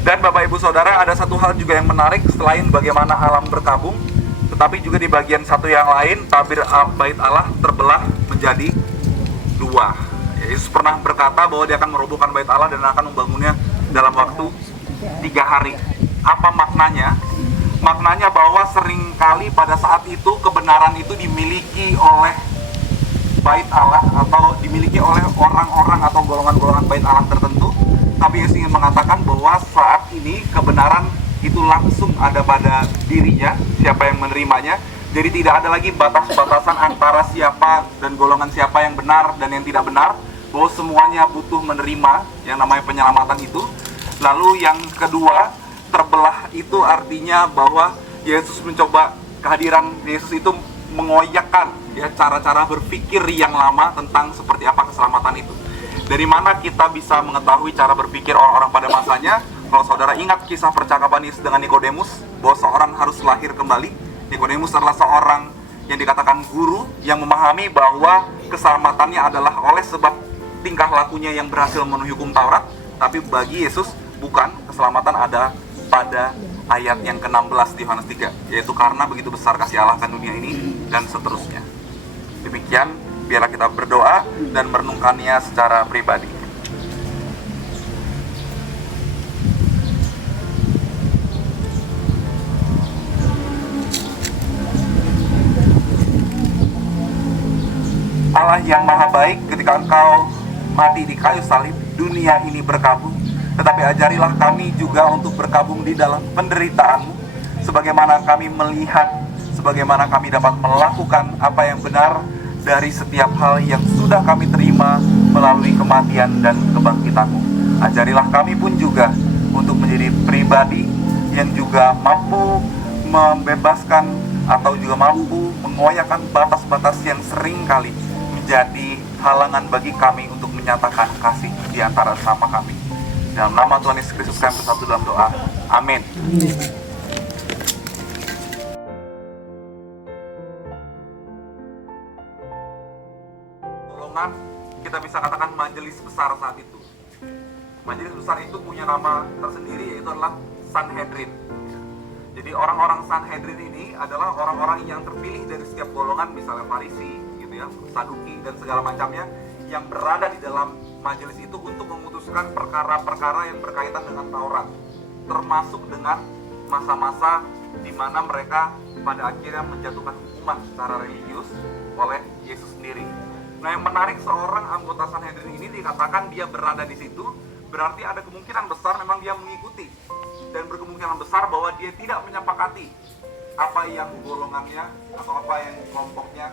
Dan Bapak Ibu Saudara, ada satu hal juga yang menarik selain bagaimana alam berkabung, tetapi juga di bagian satu yang lain tabir bait Allah terbelah menjadi dua. Yesus pernah berkata bahwa dia akan merobohkan bait Allah dan akan membangunnya dalam waktu 3 hari. Apa maknanya? Maknanya bahwa seringkali pada saat itu kebenaran itu dimiliki oleh bait Allah atau dimiliki oleh orang-orang atau golongan-golongan bait Allah tertentu. Tapi Yesus ingin mengatakan bahwa saat ini kebenaran itu langsung ada pada dirinya, siapa yang menerimanya. Jadi tidak ada lagi batas-batasan antara siapa dan golongan siapa yang benar dan yang tidak benar, bahwa semuanya butuh menerima yang namanya penyelamatan itu. Lalu yang kedua, terbelah itu artinya bahwa Yesus mencoba, kehadiran Yesus itu mengoyakkan ya cara-cara berpikir yang lama tentang seperti apa keselamatan itu. Dari mana kita bisa mengetahui cara berpikir orang-orang pada masanya? Kalau saudara ingat kisah percakapan Yesus dengan Nikodemus, bahwa seorang harus lahir kembali. Nikodemus adalah seorang yang dikatakan guru yang memahami bahwa keselamatannya adalah oleh sebab tingkah lakunya yang berhasil memenuhi hukum Taurat. Tapi bagi Yesus bukan, keselamatan ada pada ayat yang ke-16 di Yohanes 3, yaitu karena begitu besar kasih Allah akan dunia ini, dan seterusnya. Demikian, biarlah kita berdoa dan merenungkannya secara pribadi. Allah yang maha baik, ketika Engkau mati di kayu salib, dunia ini berkabung. Tetapi ajarilah kami juga untuk berkabung di dalam penderitaan-Mu, sebagaimana kami melihat, sebagaimana kami dapat melakukan apa yang benar dari setiap hal yang sudah kami terima melalui kematian dan kebangkitan-Mu. Ajarilah kami pun juga untuk menjadi pribadi yang juga mampu membebaskan atau juga mampu mengoyakkan batas-batas yang seringkali menjadi halangan bagi kami untuk menyatakan kasih di antara sesama kami. Dalam nama Tuhan Yesus Kristus kami bersatu dalam doa. Amin. Golongan, kita bisa katakan majelis besar saat itu. Majelis besar itu punya nama tersendiri, yaitu adalah Sanhedrin. Jadi orang-orang Sanhedrin ini adalah orang-orang yang terpilih dari setiap golongan, misalnya Farisi, gitu ya, Saduki dan segala macamnya, yang berada di dalam majelis itu untuk memutuskan perkara-perkara yang berkaitan dengan Taurat, termasuk dengan masa-masa di mana mereka pada akhirnya menjatuhkan hukuman secara religius oleh Yesus sendiri. Nah, yang menarik, seorang anggota Sanhedrin ini dikatakan dia berada di situ, berarti ada kemungkinan besar memang dia mengikuti, dan berkemungkinan besar bahwa dia tidak menyepakati apa yang golongannya atau apa yang kelompoknya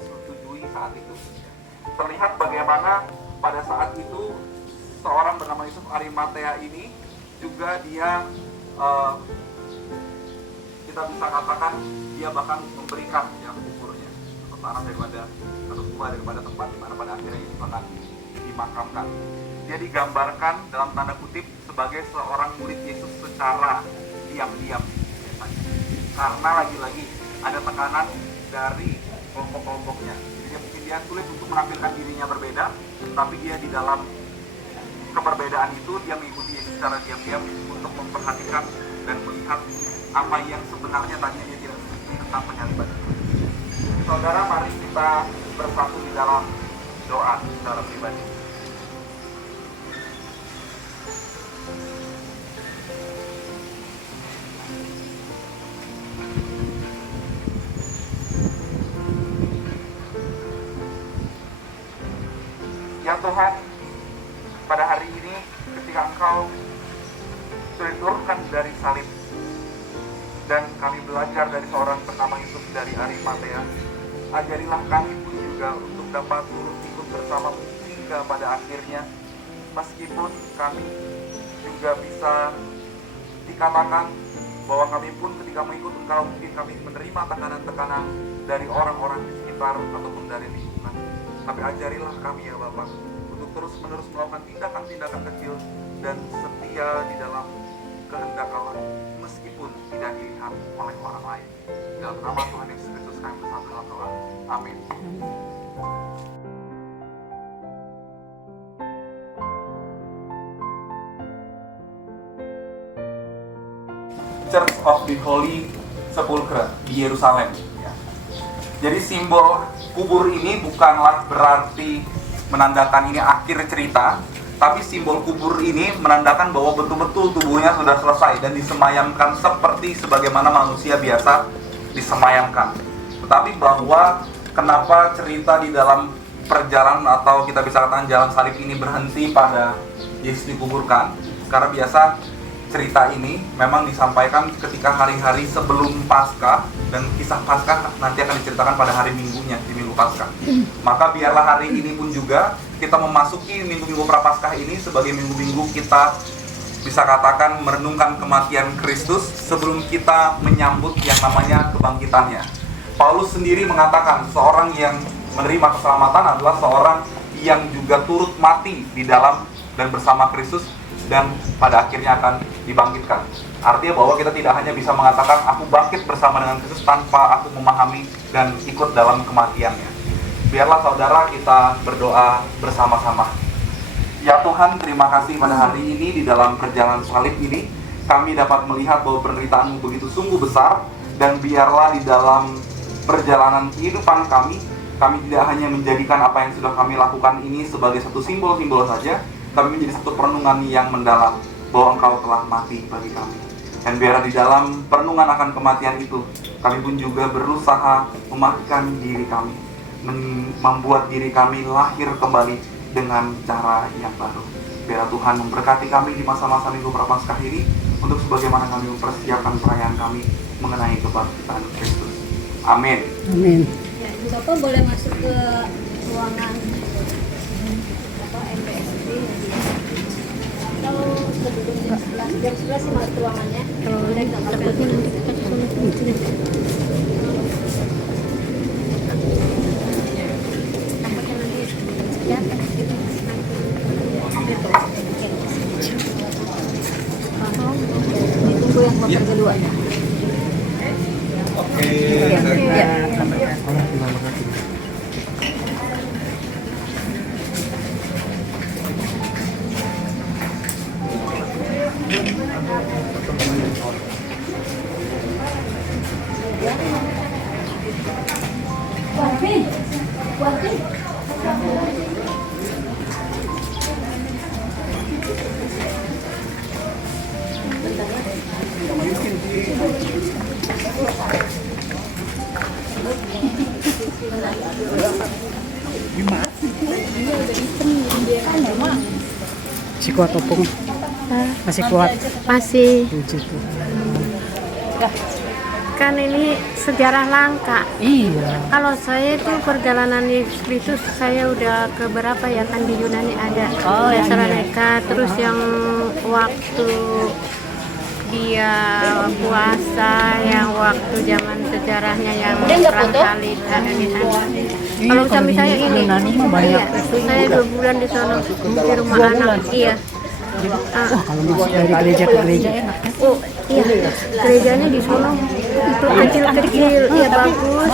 setujui saat itu. Terlihat bagaimana pada saat itu seorang bernama Yusuf Arimatea ini juga dia kita bisa katakan dia bahkan memberikan ya kuburnya atau tanah daripada atau buah daripada tempat di mana pada akhirnya Yesus akan dimakamkan. Dia digambarkan dalam tanda kutip sebagai seorang murid Yesus secara diam-diam biasanya. Karena lagi-lagi ada tekanan dari kelompok-kelompoknya. Jadi mungkin dia sulit untuk menampilkan dirinya berbeda, tapi dia di dalam keperbedaan itu dia mengikuti Yesus secara diam-diam untuk memperhatikan dan melihat apa yang sebenarnya tadinya dia tidak setuju tentang penyaliban. Saudara, mari kita bersatu di dalam doa secara pribadi. Ya Tuhan, pada hari ini ketika Engkau sudah diturunkan dari salib dan kami belajar dari seorang bernama Yusuf dari Arimatea, ajarilah kami pun juga untuk dapat turut ikut bersamamu hingga pada akhirnya, meskipun kami juga bisa dikatakan bahwa kami pun ketika mengikut Engkau mungkin kami menerima tekanan-tekanan dari orang-orang di sekitar ataupun dari lingkungan. Tapi ajarilah kami ya Bapak untuk terus-menerus melakukan tindakan-tindakan kecil dan setia di dalam kehendak Allah meskipun tidak dilihat oleh orang lain. Dalam nama Tuhan Yesus Kristus kami bersatu dalam doa. Amin. Church of the Holy Sepulchre di Yerusalem. Jadi simbol kubur ini bukanlah berarti menandakan ini akhir cerita, Tapi simbol kubur ini menandakan bahwa betul-betul tubuhnya sudah selesai dan disemayamkan seperti sebagaimana manusia biasa disemayamkan. Tetapi bahwa kenapa cerita di dalam perjalanan atau kita bisa katakan jalan salib ini berhenti pada Yesus dikuburkan, karena biasa cerita ini memang disampaikan ketika hari-hari sebelum Paskah, dan kisah Paskah nanti akan diceritakan pada hari Minggunya, di Minggu Paskah. Maka biarlah hari ini pun juga kita memasuki minggu-minggu Prapaskah ini sebagai minggu-minggu kita bisa katakan merenungkan kematian Kristus sebelum kita menyambut yang namanya kebangkitannya. Paulus sendiri mengatakan seorang yang menerima keselamatan adalah seorang yang juga turut mati di dalam dan bersama Kristus dan pada akhirnya akan dibangkitkan. Artinya bahwa kita tidak hanya bisa mengatakan aku bangkit bersama dengan Kristus tanpa aku memahami dan ikut dalam kematiannya. Biarlah saudara kita berdoa bersama-sama. Ya Tuhan, terima kasih pada hari ini di dalam perjalanan salib ini kami dapat melihat bahwa penderitaan-Mu begitu sungguh besar, dan biarlah di dalam perjalanan kehidupan kami tidak hanya menjadikan apa yang sudah kami lakukan ini sebagai satu simbol-simbol saja, tapi menjadi satu perenungan yang mendalam bahwa Engkau telah mati bagi kami. Dan biarlah di dalam perenungan akan kematian itu, kami pun juga berusaha mematikan diri kami, membuat diri kami lahir kembali dengan cara yang baru. Biarlah Tuhan memberkati kami di masa-masa Minggu Prapaskah ini, untuk sebagaimana kami mempersiapkan perayaan kami mengenai kebangkitan Kristus. Amin. Amin. Ya, Bapak boleh masuk ke ruangan MPSB. Kalau sebelum jam 11 sih masuk ruangannya. Boleh nggak takutnya nanti kita kesulitan. Takutnya nanti ya gitu. Ditunggu yang motor kedua ya. Oke. Ya. Masih kuat opung. Masih kuat. Masih. Puji Tuhan. Kan ini sejarah langka. Iya. Kalau saya itu perjalanan Yesus Kristus, saya udah ke berapa ya, kan di Yunani ada Thessalonika, terus yang waktu dia puasa, yang waktu zaman sejarahnya yang perang salib ada di sana. Kalau sampai saya ini, iya, saya 2 bulan di sana di rumah anak, iya. Kalau masuk dari gereja ke gereja enak ya. Oh iya, gerejanya di sono itu kecil-kecil, ya bagus.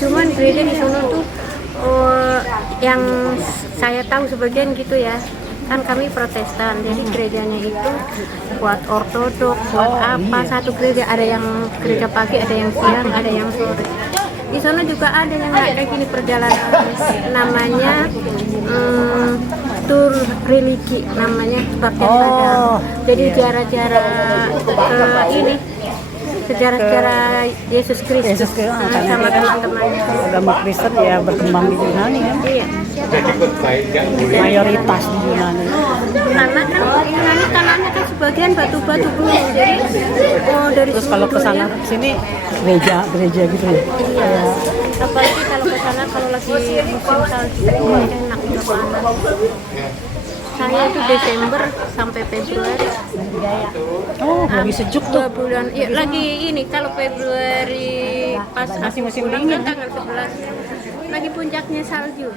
Cuman gereja di sono tuh yang saya tahu sebagian gitu ya, kan kami Protestan, jadi gerejanya itu buat ortodok, buat apa, satu gereja, ada yang gereja pagi, ada yang siang, ada yang sore. Di sana juga ada yang kayak gini perjalanan, namanya tur religi, namanya seperti yang ada. Jadi sejarah-sejarah ini, sejarah-sejarah Yesus Kristus sama teman-temannya. Agama Kristen ya berkembang di Yunani kan. Iya. Mayoritas di Yunani. Karena kan Yunani tanahnya kan sebagian batu-batu gunung, jadi dari Terus kalau ke sana sini gereja gitu ya. Iya. Apalagi kalau ke sana kalau lagi musim salju, enak untuk anak. Saya itu Desember sampai Februari. Oh, lagi sejuk tuh. 2 bulan. Iya, lagi ini kalau Februari pas Masih musim pulang dingin. kan tanggal 11. Lagi puncaknya salju.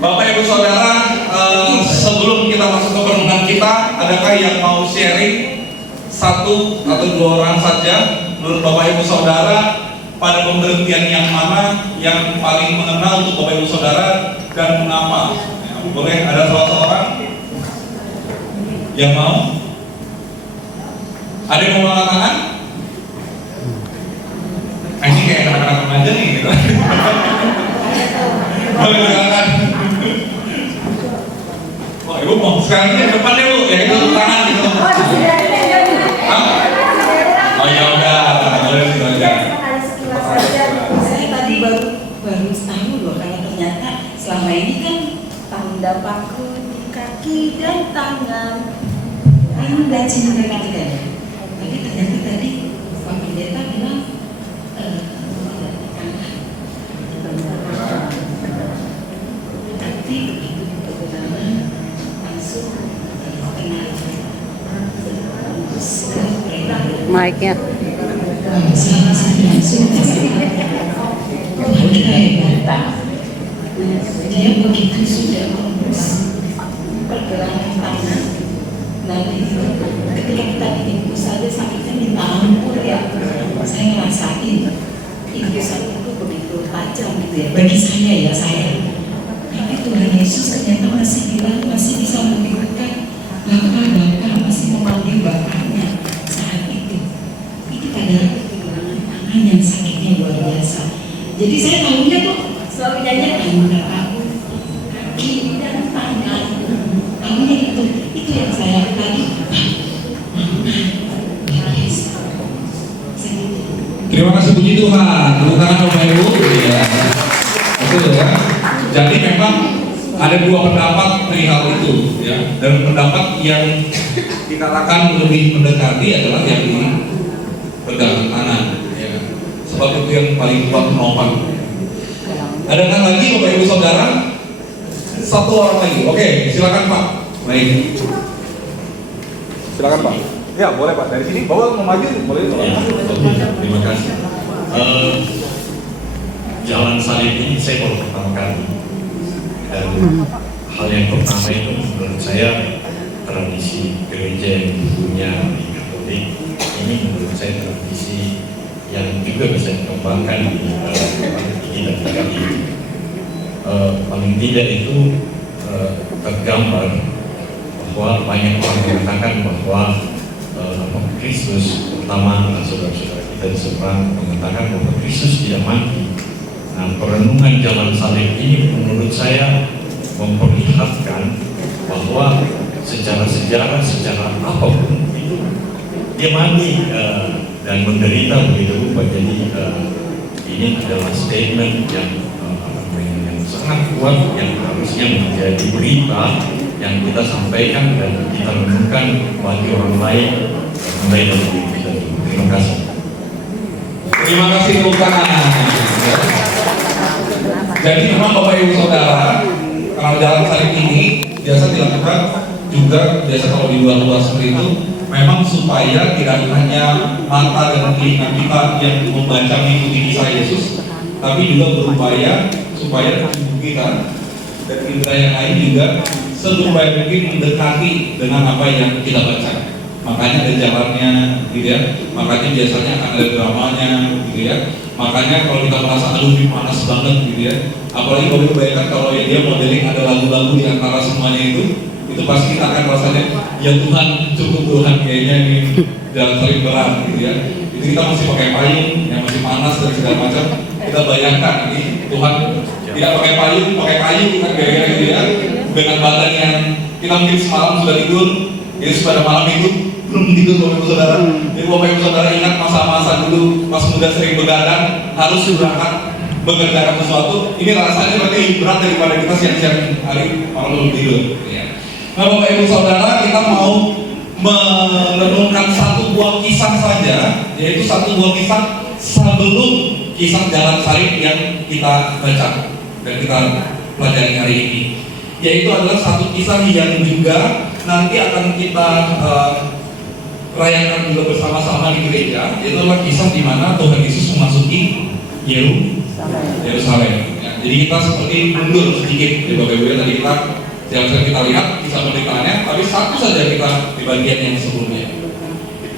Bapak Ibu Saudara, sebelum kita masuk ke perenungan kita, adakah yang mau sharing satu atau dua orang saja menurut Bapak Ibu Saudara pada pemberhentian yang mana yang paling mengenal untuk Bapak Ibu Saudara dan mengapa? Ya, boleh ada salah seorang yang mau? Ada yang mau angkat tangan? Ini kayak anak-anak remaja nih gitu. Boleh silakan. Wah, Ibu mau sekarang ini depan deh Bu, ya itu tangan gitu. Oh ya udah, boleh silakan. Saya tadi baru tahu loh kalau ternyata selama ini kan tanda paku di kaki dan tangan rindu dan cinta gitu kan. Tapi ternyata tadi Pak Pendeta bilang nanti begitu perkenalan langsung kenal Mic-nya. Dia begitu sudah mengurus pergerakan tangan, nanti ketika kita itu saja sakitnya minta ampun ya. Saya ngerasain infusan itu begitu tajam gitu ya. Bagi saya, tapi Tuhan Yesus ternyata masih bilang, masih bisa memberikan Bapak masih memanggil Bapaknya saat itu. Itu adalah pergelangan tangan yang sakitnya luar biasa. Jadi saya tahunya tuh selalu nyanyikan Bapakku, kaki dan tangan. Tahunya itu yang saya tadi. Terima kasih puji Tuhan. Tepuk tangan Bapak Ibu. Ya. Betul ya. Jadi memang ada dua pendapat perihal itu ya. Dan pendapat yang dikatakan lebih mendekati adalah yang di pegangan kanan ya. Sebab itu yang paling kuat menopang. Adakah lagi Bapak Ibu Saudara? Satu orang lagi. Oke, silakan Pak. Baik. Silakan Pak. Ya boleh Pak, dari sini bawa mau maju boleh. Ya, terima kasih. Jalan salib ini saya baru pertama kali. Dan hal yang pertama itu menurut saya tradisi gereja yang punya di Katolik ini menurut saya tradisi yang juga bisa dikembangkan di kita kali ini. Paling tidak itu tergambar bahwa banyak orang mengatakan bahwa Kristus, terutama saudara-saudara kita di seberang mengatakan bahwa Kristus tidak mati. Nah, perenungan jalan salib ini menurut saya memperlihatkan bahwa secara sejarah, secara apapun itu dia mati dan menderita begitu rupa. Jadi ini adalah statement yang sangat kuat yang harusnya menjadi berita yang kita sampaikan dan kita renungkan bagi orang lain mulai dari diri kita. Terima kasih. Terima kasih Tuhan. Jadi memang Bapak Ibu Saudara, kalau jalan salib ini biasa dilakukan juga biasa kalau di luar-luar seperti itu, memang supaya tidak hanya mata dan telinga kita yang membaca mengikuti kisah Yesus, tapi juga berupaya supaya tubuh kita dan kita yang lain juga sebaik mungkin mendekati dengan apa yang kita baca. Makanya ada jalannya, gitu ya. Makanya biasanya akan ada dramanya, gitu ya. Makanya kalau kita merasa aduh ini panas banget, gitu ya. Apalagi kalau dibayangkan kalau ya dia modeling ada lagu-lagu di antara semuanya itu pasti kita akan rasanya ya Tuhan cukup Tuhan kayaknya ini jalan salib berat, gitu ya. Itu kita masih pakai payung yang masih panas dan segala macam. Kita bayangkan ini Tuhan tidak pakai payung, pakai kayu kan kira-kira gitu ya. Dengan badan yang kita mungkin semalam sudah tidur, Yesus pada malam itu belum tidur Bapak Ibu Saudara. Jadi Bapak Ibu Saudara ingat masa-masa dulu pas muda sering begadang harus berangkat mengerjakan sesuatu. Ini rasanya berarti lebih berat daripada kita siang-siang hari malam belum tidur. Ya. Nah Bapak Ibu Saudara, kita mau merenungkan satu buah kisah saja, yaitu satu buah kisah sebelum kisah jalan salib yang kita baca dan kita pelajari hari ini. Yaitu adalah satu kisah yang juga nanti akan kita rayakan juga bersama-sama di gereja. Itu adalah kisah di mana Tuhan Yesus memasuki Yerusalem. Yerusalem. Ya, jadi kita seperti mundur sedikit di Bapak Ibu. Tadi kita lihat kisah penderitaannya, tapi satu saja kita di bagian yang sebelumnya.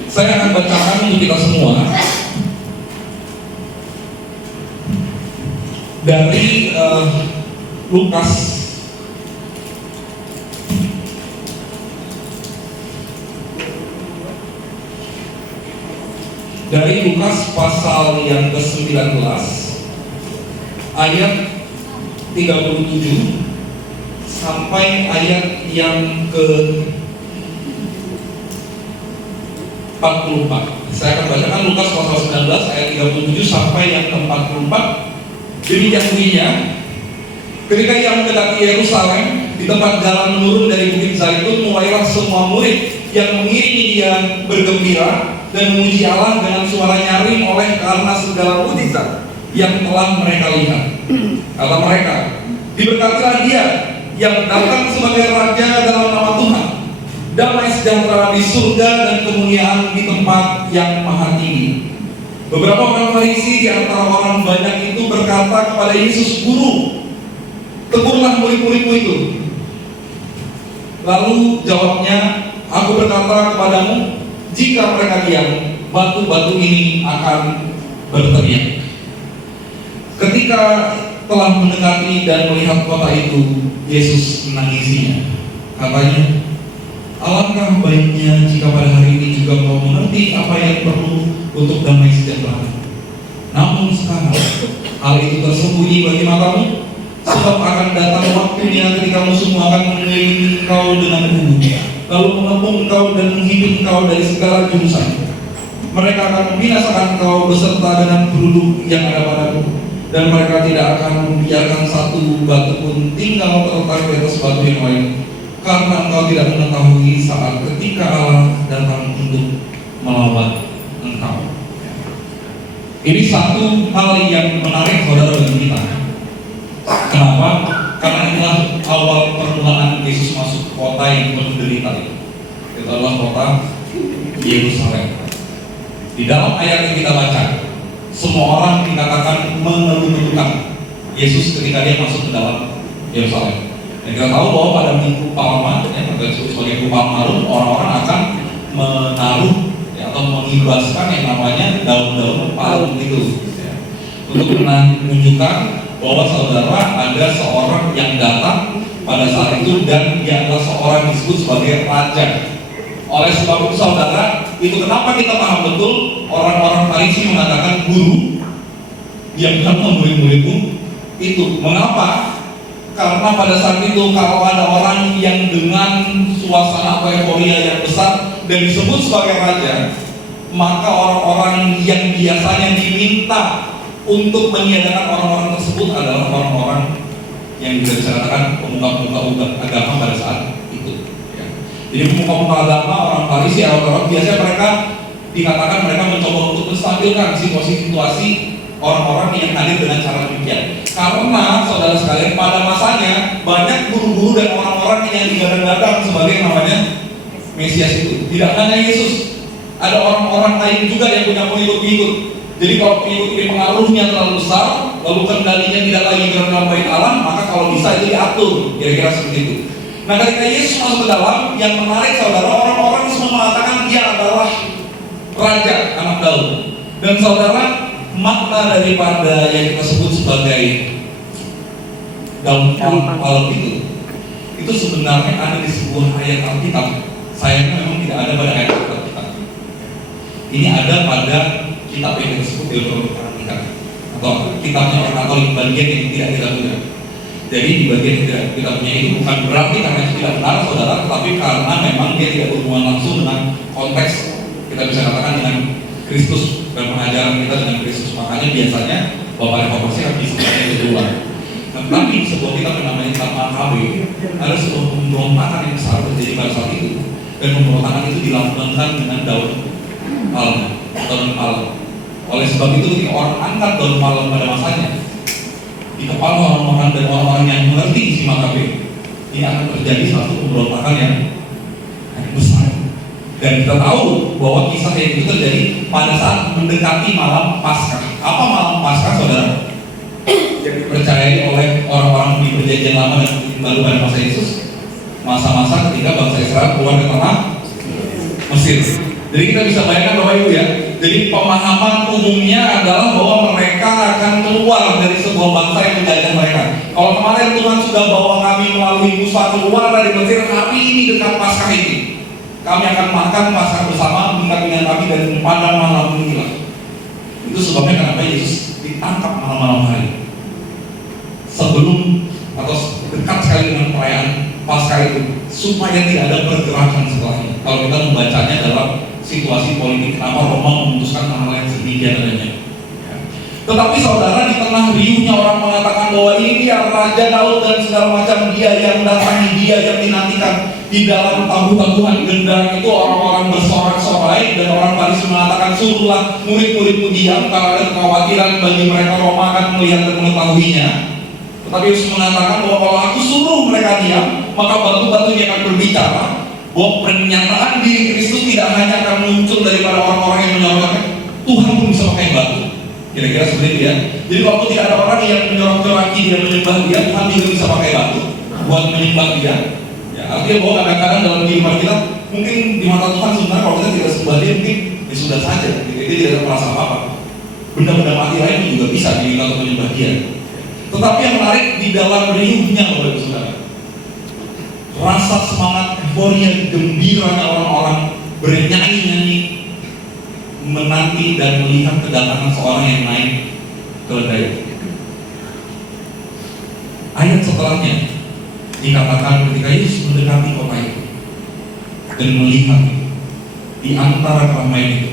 Saya akan bacakan untuk kita semua dari Lukas pasal yang ke-19 ayat 37 sampai ayat yang ke-44. Saya akan bacakan Lukas pasal 19 ayat 37 sampai yang ke-44. Demikian bunyinya, ketika ia mendekati Yerusalem, di tempat jalan menurun dari Bukit Zaitun, mulailah semua murid yang mengiringi dia bergembira dan memuji Allah dengan suara nyaring oleh karena segala mukjizat yang telah mereka lihat. Kata mereka, diberkatilah dia yang datang sebagai Raja dalam nama Tuhan. Damai sejahtera di surga dan kemuliaan di tempat yang maha tinggi. Beberapa orang Farisi di antara orang banyak itu berkata kepada Yesus, Guru, tegurlah murid-muridmu itu. Lalu jawabnya, aku berkata kepadamu, jika mereka diam, batu-batu ini akan berteriak. Ketika telah mendekati dan melihat kota itu, Yesus menangisinya. Katanya, alangkah baiknya jika pada hari ini juga kau mengerti apa yang perlu untuk damai sejahtera. Namun sekarang hal itu tersembunyi bagi matamu, sebab akan datang waktunya ketika musuhmu akan mengelilingi kau dengan kubu, lalu mengepung engkau dan menghimpit engkau dari segala jurusan. Mereka akan membinasakan engkau beserta dengan penduduk yang ada padamu, dan mereka tidak akan membiarkan satu batu pun tinggal terletak di atas batu yang lain, karena engkau tidak mengetahui saat ketika Allah datang untuk melawan engkau. Ini satu hal yang menarik saudara bagi kita. Kenapa? Karena inilah awal permulaan Yesus masuk ke kota yang menderita itu. Itu adalah kota Yerusalem. Di dalam ayat yang kita baca, semua orang dikatakan mengeluh-ngeluhkan Yesus ketika dia masuk ke dalam Yerusalem. Dan kita tahu bahwa pada Minggu Palma, sebagai Minggu Palma, orang-orang akan menaruh atau menghibaskan yang namanya daun-daun palm itu, untuk menunjukkan bahwa saudara ada seorang yang datang pada saat itu dan dia adalah seorang disebut sebagai raja. Oleh sebab itu saudara, itu kenapa kita paham betul orang-orang Farisi mengatakan guru, dia bilang murid-muridmu itu. Mengapa? Karena pada saat itu kalau ada orang yang dengan suasana atau euforia yang besar dan disebut sebagai raja, maka orang-orang yang biasanya diminta untuk meniadakan orang-orang tersebut adalah orang-orang yang bisa dikatakan pemuka-pemuka agama pada saat itu. Ya. Jadi pemuka-pemuka agama, orang Farisi, orang biasanya mereka dikatakan mereka mencoba untuk menstabilkan situasi orang-orang yang hadir dengan cara demikian. Karena saudara sekalian, pada masanya banyak guru-guru dan orang-orang yang digadang-gadang sebagai namanya Mesias itu. Tidak hanya Yesus, ada orang-orang lain juga yang punya pengikut-pengikut. Jadi kalau pengikut ini pengaruhnya terlalu besar, lalu kendalinya tidak lagi dalam bait Allah, maka kalau bisa itu diatur, kira-kira seperti itu. Nah, ketika Yesus masuk ke dalam, yang menarik saudara, orang-orang semua mengatakan dia adalah Raja anak Daud. Dan saudara, makna daripada yang kita sebut sebagai daun palem itu sebenarnya ada di sebuah ayat Alkitab. Sayangnya memang tidak ada pada ayat Alkitab. Ini ada pada kitab yang kita sebut Deuteronomi atau kitabnya orang Katolik, bagian yang tidak kita punya. Jadi di bagian yang tidak kita punya itu bukan berarti karena itu tidak benar saudara, tetapi karena memang dia tidak berhubungan langsung dengan konteks, kita bisa katakan dengan Kristus dan pengajaran kita dengan Kristus. Makanya biasanya Bapak Reformasi akan disebutkan itu keluar. Tetapi sebuah kitab yang namanya kitab Makabe, ada sebuah pemberontakan yang besar terjadi pada saat itu, dan pemberontakan itu dilakukan dengan daun palem. Oleh sebab itu ketika orang angkat daun palem pada masanya di kepala orang-orang dan orang-orang yang mengerti isi Makabe, ini akan terjadi satu pemberontakan yang besar. Dan kita tahu bahwa kisah yang itu terjadi pada saat mendekati malam Paskah. Apa malam Paskah, saudara? dipercayai oleh orang-orang di Perjanjian Lama dan Baru pada masa Yesus, masa-masa ketika bangsa Israel keluar ke tanah Mesir. Jadi kita bisa bayangkan Bapak Ibu ya. Jadi pemahaman umumnya adalah bahwa mereka akan keluar dari sebuah bangsa yang menjajah mereka. Kalau kemarin Tuhan sudah bawa kami melalui Musa keluar dari Mesir, hari ini dekat Paskah ini kami akan makan Paskah bersama, mengingat dengan kami dan pada malam inilah. Itu sebabnya kenapa Yesus ditangkap malam-malam hari sebelum atau dekat sekali dengan perayaan Paskah itu, supaya tidak ada pergerakan setelahnya. Kalau kita membacanya dalam situasi politik, kenapa Roma memutuskan hal yang sedemikian adanya. Tetapi saudara, di tengah riuhnya orang mengatakan bahwa ini dia Raja Daud dan segala macam, dia yang datangi, dia yang dinantikan. Di dalam tabuh-tabuhan gendang itu orang-orang bersorak-sorai, dan orang Farisi mengatakan, suruhlah murid-muridmu diam karena ada kekhawatiran bagi mereka Roma akan melihat dan mengetahuinya. Tetapi Yesus mengatakan bahwa kalau aku suruh mereka diam, maka batu-batunya akan berbicara. Bahwa pernyataan diri Kristus tidak hanya akan muncul daripada orang-orang yang menyorongkan, Tuhan pun bisa pakai batu. Kira-kira seperti itu ya. Jadi waktu tidak ada orang yang menyorong-corangi dia, menyembah dia, Tuhan juga bisa pakai batu buat menyembah dia. Ya, artinya bahwa kadang-kadang dalam kehidupan kita, mungkin di mata Tuhan sebenarnya kalau kita tidak sembah dia, mungkin ya sudah saja. Dia tidak merasa apa-apa. Benda-benda mati lain juga bisa diminta untuk menyembah dia. Tetapi yang menarik di dalam riuhnya Bapak Ibu Saudara, rasa semangat, euforia, gembiranya orang-orang bernyanyi-nyanyi menanti dan melihat kedatangan seorang yang naik keledai. Ayat setelahnya dikatakan ketika Yesus mendekati kota itu dan melihat di antara keramaian itu,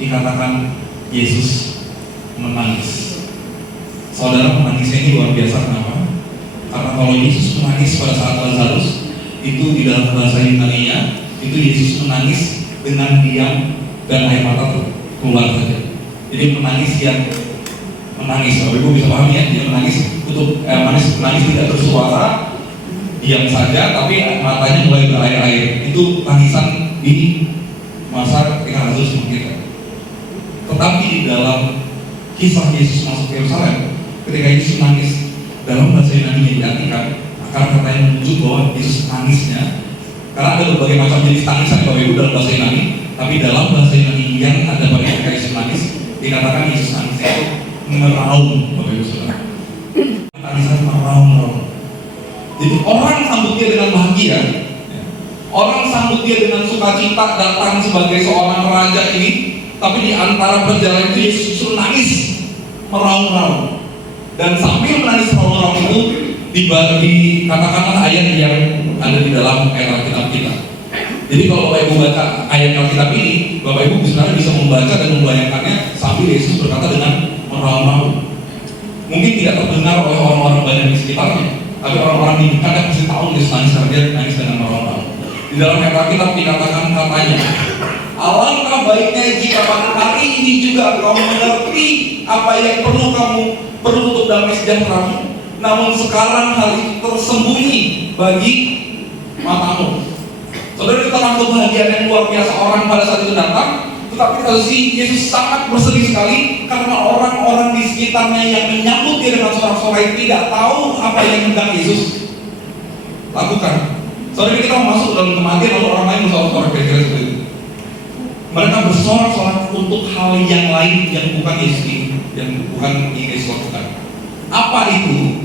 dikatakan Yesus menangis. Saudara, menangisnya ini luar biasa. Kenapa? Karena kalau Yesus menangis pada saat Lazarus, itu di dalam bahasa Yunani-nya itu Yesus menangis dengan diam dan air mata keluar saja. Jadi menangis yang menangis, Bapak Ibu bisa pahami ya, dia menangis menangis tidak bersuara, diam saja, tapi matanya mulai berair-air. Itu tangisan di masa ketika Lazarus membangkit. Tetapi di dalam kisah Yesus masuk ke Yerusalem, ketika Yesus menangis, dalam bahasa Yunani yang diartikan, karena katanya menunjuk bahwa Yesus tangisnya, karena ada berbagai macam jenis tangisan Bapak Ibu dalam bahasa Yunani, tapi dalam bahasa Yunani yang ada pada ketika Yesus menangis, dikatakan Yesus tangisnya itu meraung, Bapak Ibu Saudara. Tangisan meraung. Jadi orang sambut dia dengan bahagia, orang sambut dia dengan sukacita datang sebagai seorang raja ini, tapi di antara perjalanan itu Yesus justru nangis, meraung-raung. Dan sambil menangis meraung-raung itu dikatakanlah ayat yang ada di dalam ayat Alkitab kita. Jadi kalau Bapak Ibu baca ayat Alkitab ini, Bapak Ibu sebenarnya bisa membaca dan membayangkannya sambil Yesus berkata dengan meraung-raung. Mungkin tidak terdengar oleh orang-orang banyak di sekitarnya, tapi orang-orang di dekatnya pasti tahu Yesus nangis karena dia nangis dengan meraung-raung. Di dalam ayat Alkitab dikatakan katanya, alangkah baiknya jika pada hari ini juga kamu mengerti apa yang perlu untuk damai sejahteramu. Namun sekarang hal itu tersembunyi bagi matamu. Saudara, di tengah kebahagiaan yang luar biasa orang pada saat itu datang, tetapi Yesus sangat bersedih sekali karena orang-orang di sekitarnya yang menyambut dia dengan sorak-sorai tidak tahu apa yang hendak Yesus lakukan. Saudara, kita masuk dalam kematian lalu orang lain bersorak-sorai kira-kira seperti itu. Mereka bersorak-sorak untuk hal yang lain yang bukan Yesus ini, yang bukan Yesus lakukan. Apa itu?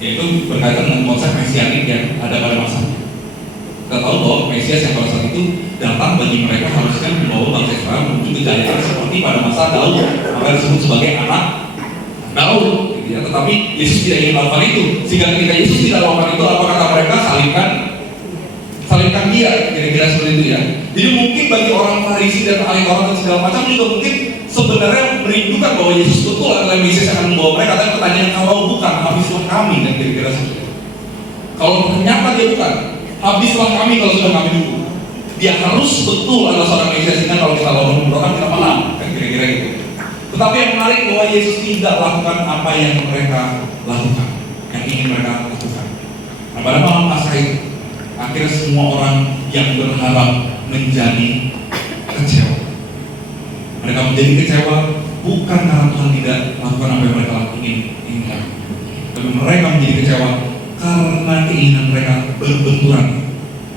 Yaitu berkaitan dengan konsep mesianik yang ada pada masanya. Kita tahu bahwa Mesias yang pada saat itu datang bagi mereka harusnya membawa bangsa Israel menuju kejayaan seperti pada masa Daud, maka disebut sebagai anak Daud. Ya, tetapi Yesus tidak ingin melakukan itu, sehingga ketika Yesus tidak melakukan itu, apa kata mereka? Salibkan dia, kira-kira seperti itu ya. Jadi mungkin bagi orang Farisi dan ahli Taurat dan segala macam juga mungkin sebenarnya merindukan bahwa Yesus betul adalah Mesias yang akan membawa mereka. Dan pertanyaan, kalau bukan, habislah kami, dan kira-kira seperti itu. Kalau ternyata dia bukan, habislah kami kalau sudah kami dulu. Dia harus betul adalah seorang Mesias, sehingga kalau kita lawan pemberontakan kita menang, kan kira-kira gitu. Tetapi yang menarik bahwa Yesus tidak lakukan apa yang mereka lakukan, yang ingin mereka lakukan. Nah, pada malam Paskah itu, akhirnya semua orang yang berharap menjadi kecewa. Mereka menjadi kecewa bukan karena Tuhan tidak melakukan apa yang mereka lakukan, inginkan. Tapi mereka menjadi kecewa karena keinginan mereka berbenturan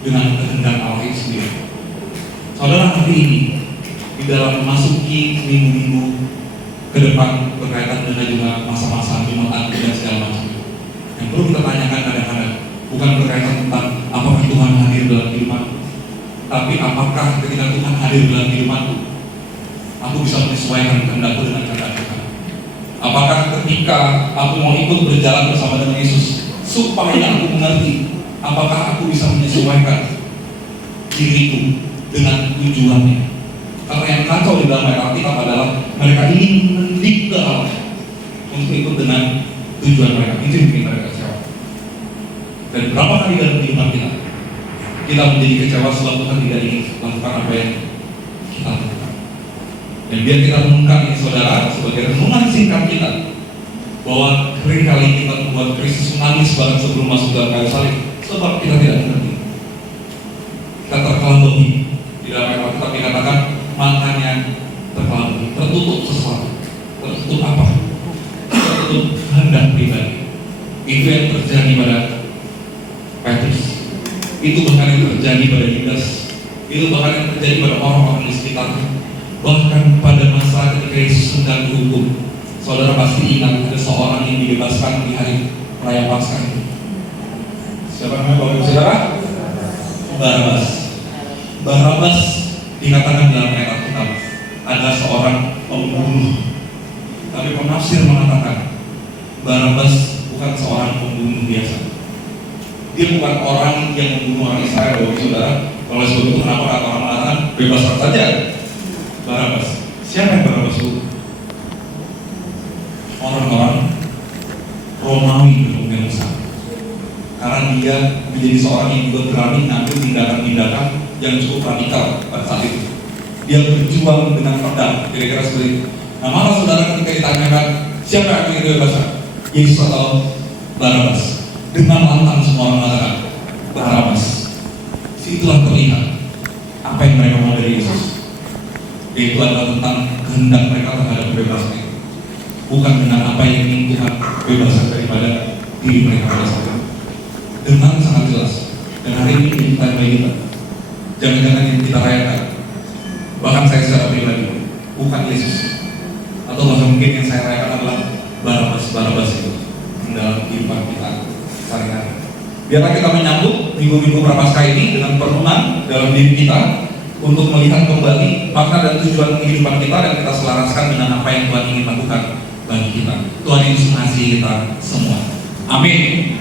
dengan kehendak Allah itu sendiri. Saudara, hari ini di dalam memasuki minggu-minggu ke depan berkaitan dengan juga masa-masa Jumat Agung dan segala macam, yang perlu kita tanyakan kadang-kadang bukan berkaitan tentang apakah Tuhan hadir dalam kehidupanku, tapi apakah ketika Tuhan hadir dalam kehidupanku, aku bisa menyesuaikan kehendakku dengan kehendak Tuhan. Apakah ketika aku mau ikut berjalan bersama dengan Yesus, supaya aku mengerti, apakah aku bisa menyesuaikan diriku dengan tujuannya. Karena yang kacau di dalam ayat Alkitab adalah mereka ingin mendikte Allah untuk ikut dengan tujuan mereka. Itu yang bikin mereka kecewa. Dan berapa kali dalam kehidupan kita menjadi kecewa sebab Tuhan tidak ingin melakukan apa yang kita lakukan. Dan biar kita renungkan ini saudara, sebagai renungan singkat kita, bahwa seringkali kita membuat Kristus menangis bahkan sebelum masuk dalam kayu salib, sebab kita tidak mengerti. Kita terkelabui di dalam ayat Alkitab dikatakan matanya terkelabui, tertutup sesuatu. Tertutup apa? Tertutup kehendak pribadi. Itu yang terjadi pada Petrus. Itu bahkan yang terjadi pada Yudas. Itu bahkan yang terjadi pada orang-orang di sekitarnya. Bahkan pada masa ketika Yesus sedang dihukum, saudara pasti ingat ada seorang yang dibebaskan di hari raya Paskah itu. Siapa namanya Bapak Ibu Saudara? Barabas. Barabas dikatakan dalam ayat Alkitab adalah seorang pembunuh. Tapi penafsir mengatakan Barabas bukan seorang pembunuh biasa. Dia bukan orang yang membunuh orang Israel, Bapak Ibu Saudara. Kalau sebab itu kenapa kata orang mengatakan bebaskan saja Barabas? Siapa yang Barabas itu? Orang-orang Romawi berhubungan besar. Karena dia menjadi seorang yang juga berani mengambil tindakan-tindakan yang cukup radikal pada saat itu. Dia berjuang dengan pedang, kira-kira seperti itu. Nah, maka saudara ketika ditanyakan siapa yang ingin dibebaskan, Yesus atau Barabas, dengan lantang semua orang mengatakan Barabas. Itulah terlihat apa yang mereka mau dari Yesus, yaitu adalah tentang kehendak mereka terhadap kebebasan itu, bukan dengan apa yang ingin Tuhan bebaskan daripada diri mereka pada saat itu. Dengan sangat jelas. Dan hari ini kita bagi kita, jangan-jangan yang kita rayakan, bahkan saya secara pribadi, bukan Yesus, atau bahkan mungkin yang saya rayakan adalah Barabas itu dalam kehidupan kita sehari-hari. Biarlah kita menyambut minggu-minggu Prapaskah ini dengan perenungan dalam diri kita untuk melihat kembali makna dan tujuan kehidupan kita, dan kita selaraskan dengan apa yang Tuhan ingin lakukan bagi kita. Tuhan Yesus mengasihi kita semua. Amin.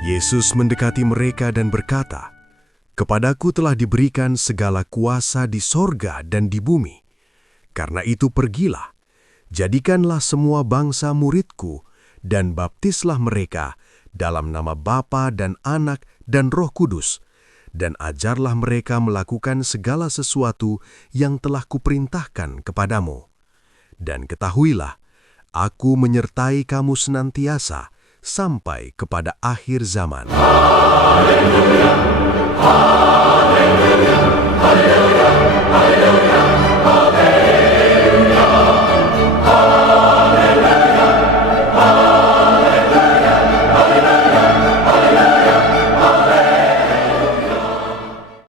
Yesus mendekati mereka dan berkata, "Kepadaku telah diberikan segala kuasa di sorga dan di bumi. Karena itu pergilah, jadikanlah semua bangsa muridku, dan baptislah mereka dalam nama Bapa dan Anak dan Roh Kudus, dan ajarlah mereka melakukan segala sesuatu yang telah kuperintahkan kepadamu. Dan ketahuilah, Aku menyertai kamu senantiasa sampai kepada akhir zaman." Haleluya, haleluya.